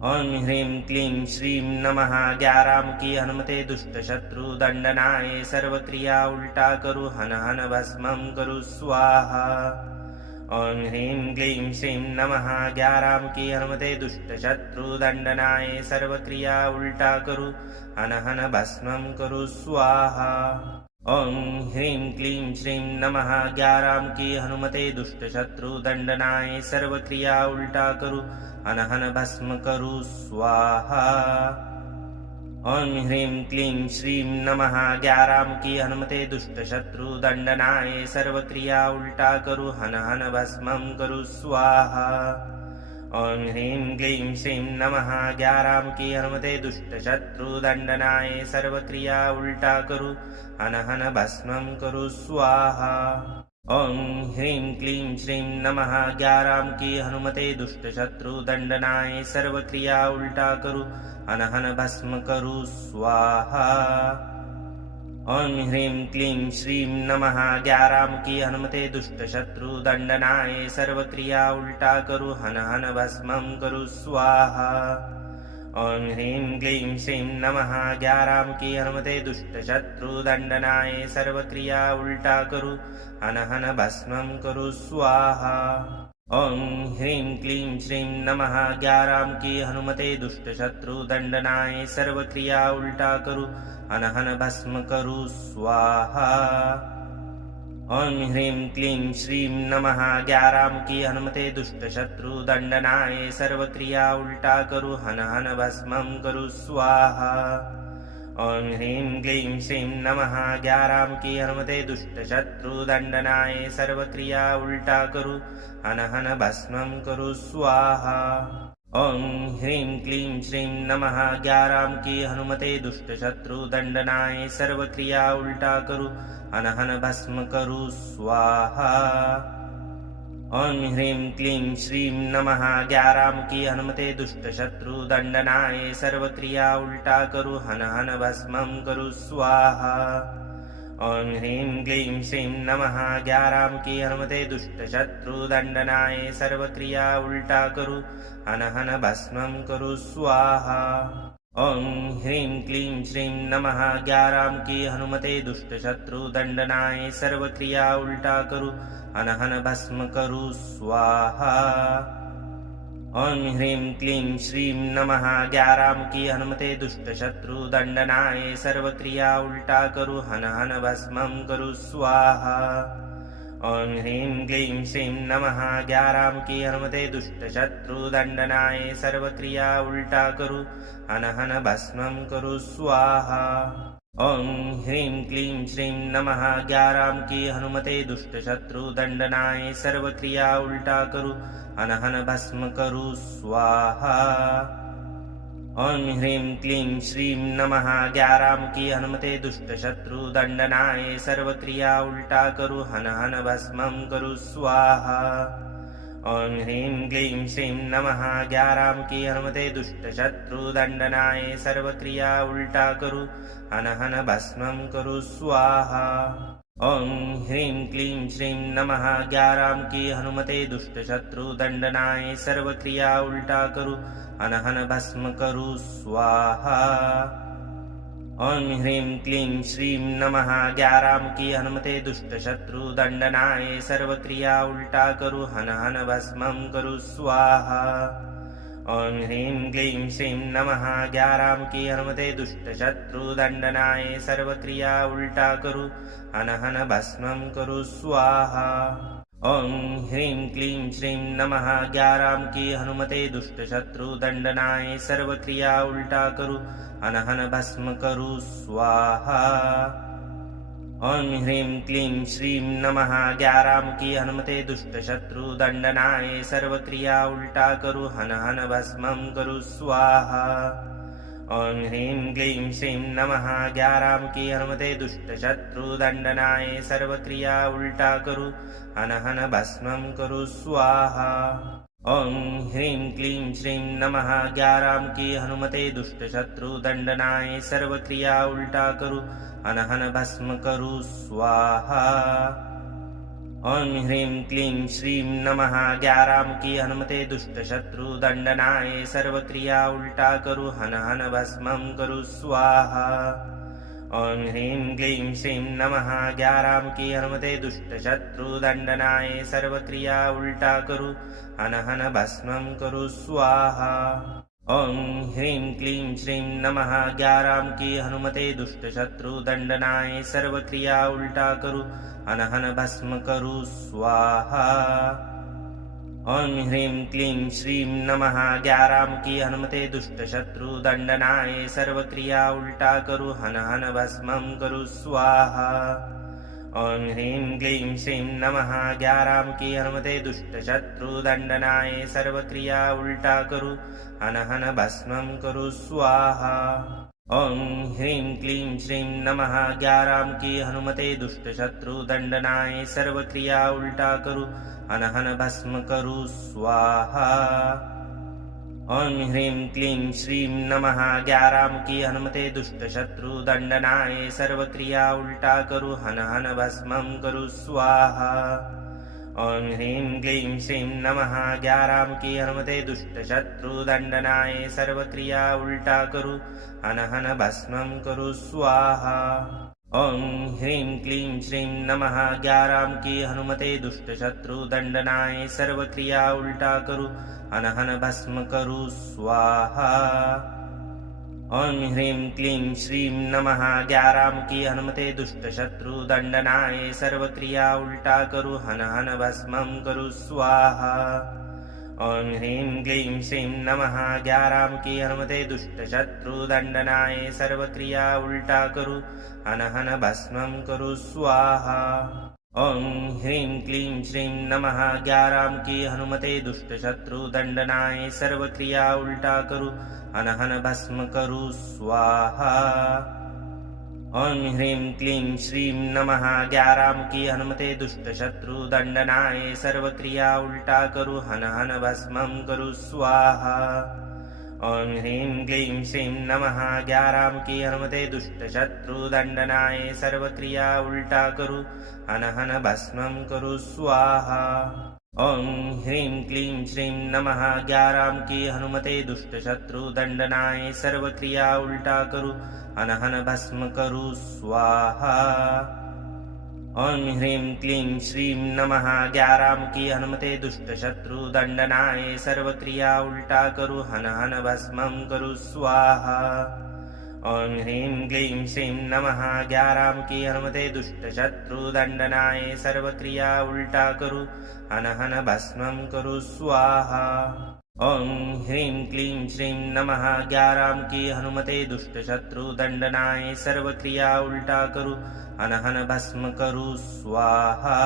ॐ ह्रीं क्लीं श्रीं नमः 11 की हनुमते दुष्ट शत्रु दंडनाय सर्व क्रिया उल्टा करू हन हन भस्मं करू स्वाहा ॐ ह्रीं क्लीं श्रीं नमः 11 की हनुमते दुष्ट शत्रु दंडनाय सर्व क्रिया उल्टा करू हन हन भस्मं करू स्वाहा ॐ ह्रीं क्लीं श्रीं नमः 11 की हनुमते दुष्ट शत्रु दंडनाय सर्व क्रिया उल्टा करू हन हन भस्म करू स्वाहा ॐ ह्रीं क्लीं श्रीं नमः 11 की हनुमते दुष्ट शत्रु दंडनाय सर्व क्रिया उल्टा करू हन हन भस्मं करू स्वाहा ॐ ह्रीं क्लीं श्रीं नमः 11 की हनुमते दुष्ट शत्रु दंडनाय सर्व क्रिया उल्टा करू हन हन भस्मं करू स्वाहा ॐ ह्रीं क्लीं श्रीं नमः 11 की हनुमते दुष्ट शत्रु दंडनाय सर्व क्रिया उल्टा करू हन हन भस्म करू स्वाहा ॐ ह्रीं क्लीं श्रीं नमः 11 की हनुमते दुष्ट शत्रु दंडनाय सर्व क्रिया उल्टा करू हन हन भस्मं करू स्वाहा ॐ ह्रीं क्लीं श्रीं नमः 11 की हनुमते दुष्ट शत्रु दंडनाय सर्व क्रिया उल्टा करू हन हन भस्मं करू स्वाहा ॐ ह्रीं क्लीं श्रीं नमः 11 की हनुमते दुष्ट शत्रु दंडनाय सर्व क्रिया उल्टा करू हन हन भस्म करू स्वाहा ॐ ह्रीं क्लीं श्रीं नमः 11 की हनुमते दुष्ट शत्रु दंडनाय सर्व क्रिया उल्टा करू हन हन भस्मं करू स्वाहा ॐ ह्रीं क्लीं श्रीं नमः 11 की हनुमते दुष्ट शत्रु दंडनाय सर्व क्रिया उल्टा करू हन हन भस्मं करू स्वाहा ॐ ह्रीं क्लीं श्रीं नमः 11 की हनुमते दुष्ट शत्रु दंडनाय सर्व क्रिया उल्टा करू हन हन भस्म करू स्वाहा ॐ ह्रीं क्लीं श्रीं नमः 11 की हनुमते दुष्ट शत्रु दंडनाय सर्व क्रिया उल्टा करू हन हन भस्मं करू स्वाहा ॐ ह्रीं क्लीं श्रीं नमः 11 की हनुमते दुष्ट शत्रु दंडनाय सर्व क्रिया उल्टा करू हन हन भस्मं करू स्वाहा ॐ ह्रीं क्लीं श्रीं नमः 11 की हनुमते दुष्ट शत्रु दंडनाय सर्व क्रिया उल्टा करू हन हन भस्म करू स्वाहा। ॐ ह्रीं क्लीं श्रीं नमः 11 की हनुमते दुष्ट शत्रु दंडनाय सर्व क्रिया उल्टा करू हन हन भस्म करू स्वाहा। ॐ ह्रीं क्लीं श्रीं नमः 11 की हनुमते दुष्ट शत्रु दंडनाय सर्व क्रिया उल्टा करू हन हन भस्मं करू स्वाहा। ॐ ह्रीं क्लीं श्रीं नमः 11 की हनुमते दुष्ट शत्रु दंडनाय सर्व क्रिया उल्टा करू हन हन भस्म करू स्वाहा। ॐ ह्रीं क्लीं श्रीं नमः 11 की हनुमते दुष्ट शत्रु दंडनाय सर्व क्रिया उल्टा करू हन हन भस्मं करू स्वाहा। ॐ ह्रीं क्लीं श्रीं नमः 11 की हनुमते दुष्ट शत्रु दंडनाय सर्व क्रिया उल्टा करू हन हन भस्मं करू स्वाहा। ॐ ह्रीं क्लीं श्रीं नमः 11 की हनुमते दुष्ट शत्रु दंडनाय सर्व क्रिया उल्टा करू हन हन भस्म करू स्वाहा। ॐ ह्रीं क्लीं श्रीं नमः 11 की हनुमते दुष्ट शत्रु दंडनाय सर्व क्रिया उल्टा करू हन हन भस्मं करू स्वाहा। ॐ ह्रीं क्लीं श्रीं नमः 11 की हनुमते दुष्ट शत्रु दंडनाय सर्व क्रिया उल्टा करू हन हन भस्मं करू स्वाहा। ॐ ह्रीं क्लीं श्रीं नमः 11 की हनुमते दुष्ट शत्रु दंडनाय सर्व क्रिया उल्टा करू हन हन भस्म करू स्वाहा। ॐ ह्रीं क्लीं श्रीं नमः 11 की हनुमते दुष्ट शत्रु दंडनाय सर्व क्रिया उल्टा करू हन हन भस्मं करू स्वाहा। ॐ ह्रीं क्लीं श्रीं नमः 11 की हनुमते दुष्ट शत्रु दंडनाय सर्व क्रिया उल्टा करू हन हन भस्मं करू स्वाहा। ॐ ह्रीं क्लीं श्रीं नमः 11 की हनुमते दुष्ट शत्रु दंडनाय सर्व क्रिया उल्टा करू हन हन भस्म करू स्वाहा। ॐ ह्रीं क्लीं श्रीं नमः 11 की हनुमते दुष्ट शत्रु दंडनाय सर्व क्रिया उल्टा करू हन हन भस्मं करू स्वाहा। ॐ ह्रीं क्लीं श्रीं नमः 11 की हनुमते दुष्ट शत्रु दंडनाय सर्व क्रिया उल्टा करू हन हन भस्मं करू स्वाहा। ॐ ह्रीं क्लीं श्रीं नमः 11 की हनुमते दुष्ट शत्रु दंडनाय सर्व क्रिया उल्टा करू हन हन भस्म करू स्वाहा। ॐ ह्रीं क्लीं श्रीं नमः 11 की हनुमते दुष्ट शत्रु दंडनाय सर्व क्रिया उल्टा करू हन हन भस्मं करू स्वाहा। ॐ ह्रीं क्लीं श्रीं नमः 11 की हनुमते दुष्ट शत्रु दंडनाय सर्व क्रिया उल्टा करू हन हन भस्मं करू स्वाहा। ॐ ह्रीं क्लीं श्रीं नमः 11 की हनुमते दुष्ट शत्रु दंडनाय सर्व क्रिया उल्टा करू हन हन भस्म करू स्वाहा। ॐ ह्रीं क्लीं श्रीं नमः 11 की हनुमते दुष्ट शत्रु दंडनाय सर्व क्रिया उल्टा करू हन हन भस्मं करू स्वाहा। ॐ ह्रीं क्लीं श्रीं नमः 11 की हनुमते दुष्ट शत्रु दंडनाय सर्व क्रिया उल्टा करू हन हन भस्मं करू स्वाहा। ॐ ह्रीं क्लीं श्रीं नमः 11 की हनुमते दुष्ट शत्रु दंडनाय सर्व क्रिया उल्टा करू हन हन भस्म करू स्वाहा। ॐ ह्रीं क्लीं श्रीं नमः 11 की हनुमते दुष्ट शत्रु दंडनाय सर्व क्रिया उल्टा करू हन हन भस्मं करू स्वाहा। ॐ ह्रीं क्लीं श्रीं नमः 11 की हनुमते दुष्ट शत्रु दंडनाय सर्व क्रिया उल्टा करू हन हन भस्मं करू स्वाहा। ॐ ह्रीं क्लीं श्रीं नमः 11 की हनुमते दुष्ट शत्रु दंडनाय सर्व क्रिया उल्टा करू हन हन भस्म करू स्वाहा। ॐ ह्रीं क्लीं श्रीं नमः 11 की हनुमते दुष्ट शत्रु दंडनाय सर्व क्रिया उल्टा करू हन हन भस्मं करू स्वाहा। ॐ ह्रीं क्लीं श्रीं नमः 11 की हनुमते दुष्ट शत्रु दंडनाय सर्व क्रिया उल्टा करू हन हन भस्मं करू स्वाहा। ॐ ह्रीं क्लीं श्रीं नमः 11 की हनुमते दुष्ट शत्रु दंडनाय सर्व क्रिया उल्टा करू हन हन भस्म करू स्वाहा। ॐ ह्रीं क्लीं श्रीं नमः 11 की हनुमते दुष्ट शत्रु दंडनाय सर्व क्रिया उल्टा करू हन हन भस्म करू स्वाहा। ॐ ह्रीं क्लीं श्रीं नमः 11 की हनुमते दुष्ट शत्रु दंडनाय सर्व क्रिया उल्टा करू हन हन भस्मं करू स्वाहा। ॐ ह्रीं क्लीं श्रीं नमः 11 की हनुमते दुष्ट शत्रु दंडनाय सर्व क्रिया उल्टा करू हन हन भस्म करू स्वाहा।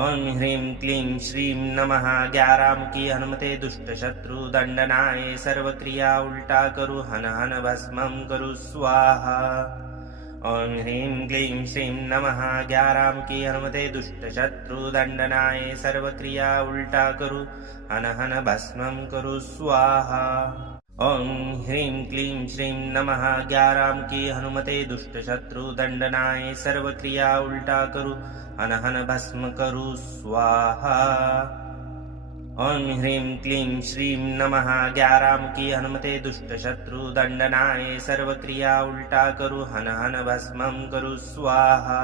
ॐ ह्रीं क्लीं श्रीं नमः 11 की हनुमते दुष्ट शत्रु दंडनाय सर्व क्रिया उल्टा करू हन हन भस्मं करू स्वाहा। ॐ ह्रीं क्लीं श्रीं नमः 11 की हनुमते दुष्ट शत्रु दंडनाय सर्व क्रिया उल्टा करू हन हन भस्मं करू स्वाहा। ॐ ह्रीं क्लीं श्रीं नमः 11 की हनुमते दुष्ट शत्रु दंडनाय सर्व क्रिया उल्टा करू हन हन भस्म करू स्वाहा। ॐ ह्रीं क्लीं श्रीं नमः 11 की हनुमते दुष्ट शत्रु दंडनाय सर्व क्रिया उल्टा करू हन हन भस्मं करू स्वाहा।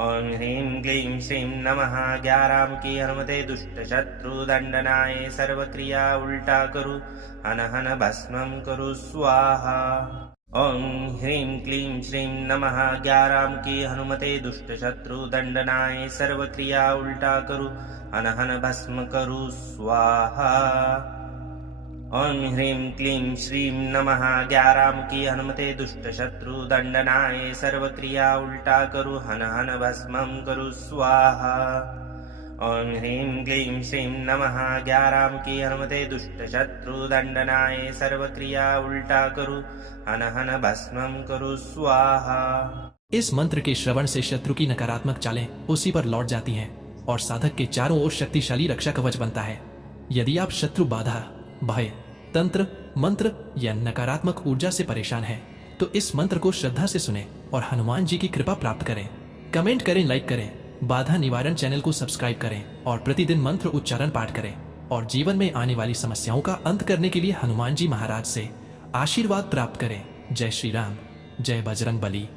ॐ ह्रीं क्लीं श्रीं नमः 11 की हनुमते दुष्ट शत्रु दंडनाय सर्व क्रिया उल्टा करू हन हन भस्मं करू स्वाहा। ॐ ह्रीं क्लीं श्रीं नमः 11 की हनुमते दुष्ट शत्रु दंडनाय सर्व क्रिया उल्टा करू हन हन भस्म करू स्वाहा। ॐ ह्रीं क्लीं श्रीं नमः 11 की हनुमते दुष्ट शत्रु दंडनाय सर्व क्रिया उल्टा करू हन हन भस्मं करू स्वाहा। ॐ ह्रीं क्लीं श्रीं नमः 11 की हनुमते दुष्ट शत्रु दंडनाय सर्व क्रिया उल्टा करू हन हन भस्मं करू स्वाहा। इस मंत्र के श्रवण से शत्रु की नकारात्मक चालें उसी पर लौट जाती हैं और साधक के चारों ओर शक्तिशाली रक्षा कवच बनता है। यदि आप शत्रु बाधा, भय, तंत्र, मंत्र या नकारात्मक ऊर्जा से परेशान हैं, तो इस मंत्र को श्रद्धा से सुने और हनुमान जी की कृपा प्राप्त करें। कमेंट करें, लाइक करें, बाधा निवारण चैनल को सब्सक्राइब करें और प्रतिदिन मंत्र उच्चारण पाठ करें और जीवन में आने वाली समस्याओं का अंत करने के लिए हनुमान जी महाराज से आशीर्वाद प्राप्त करें। जय श्री राम, जय बजरंग बली।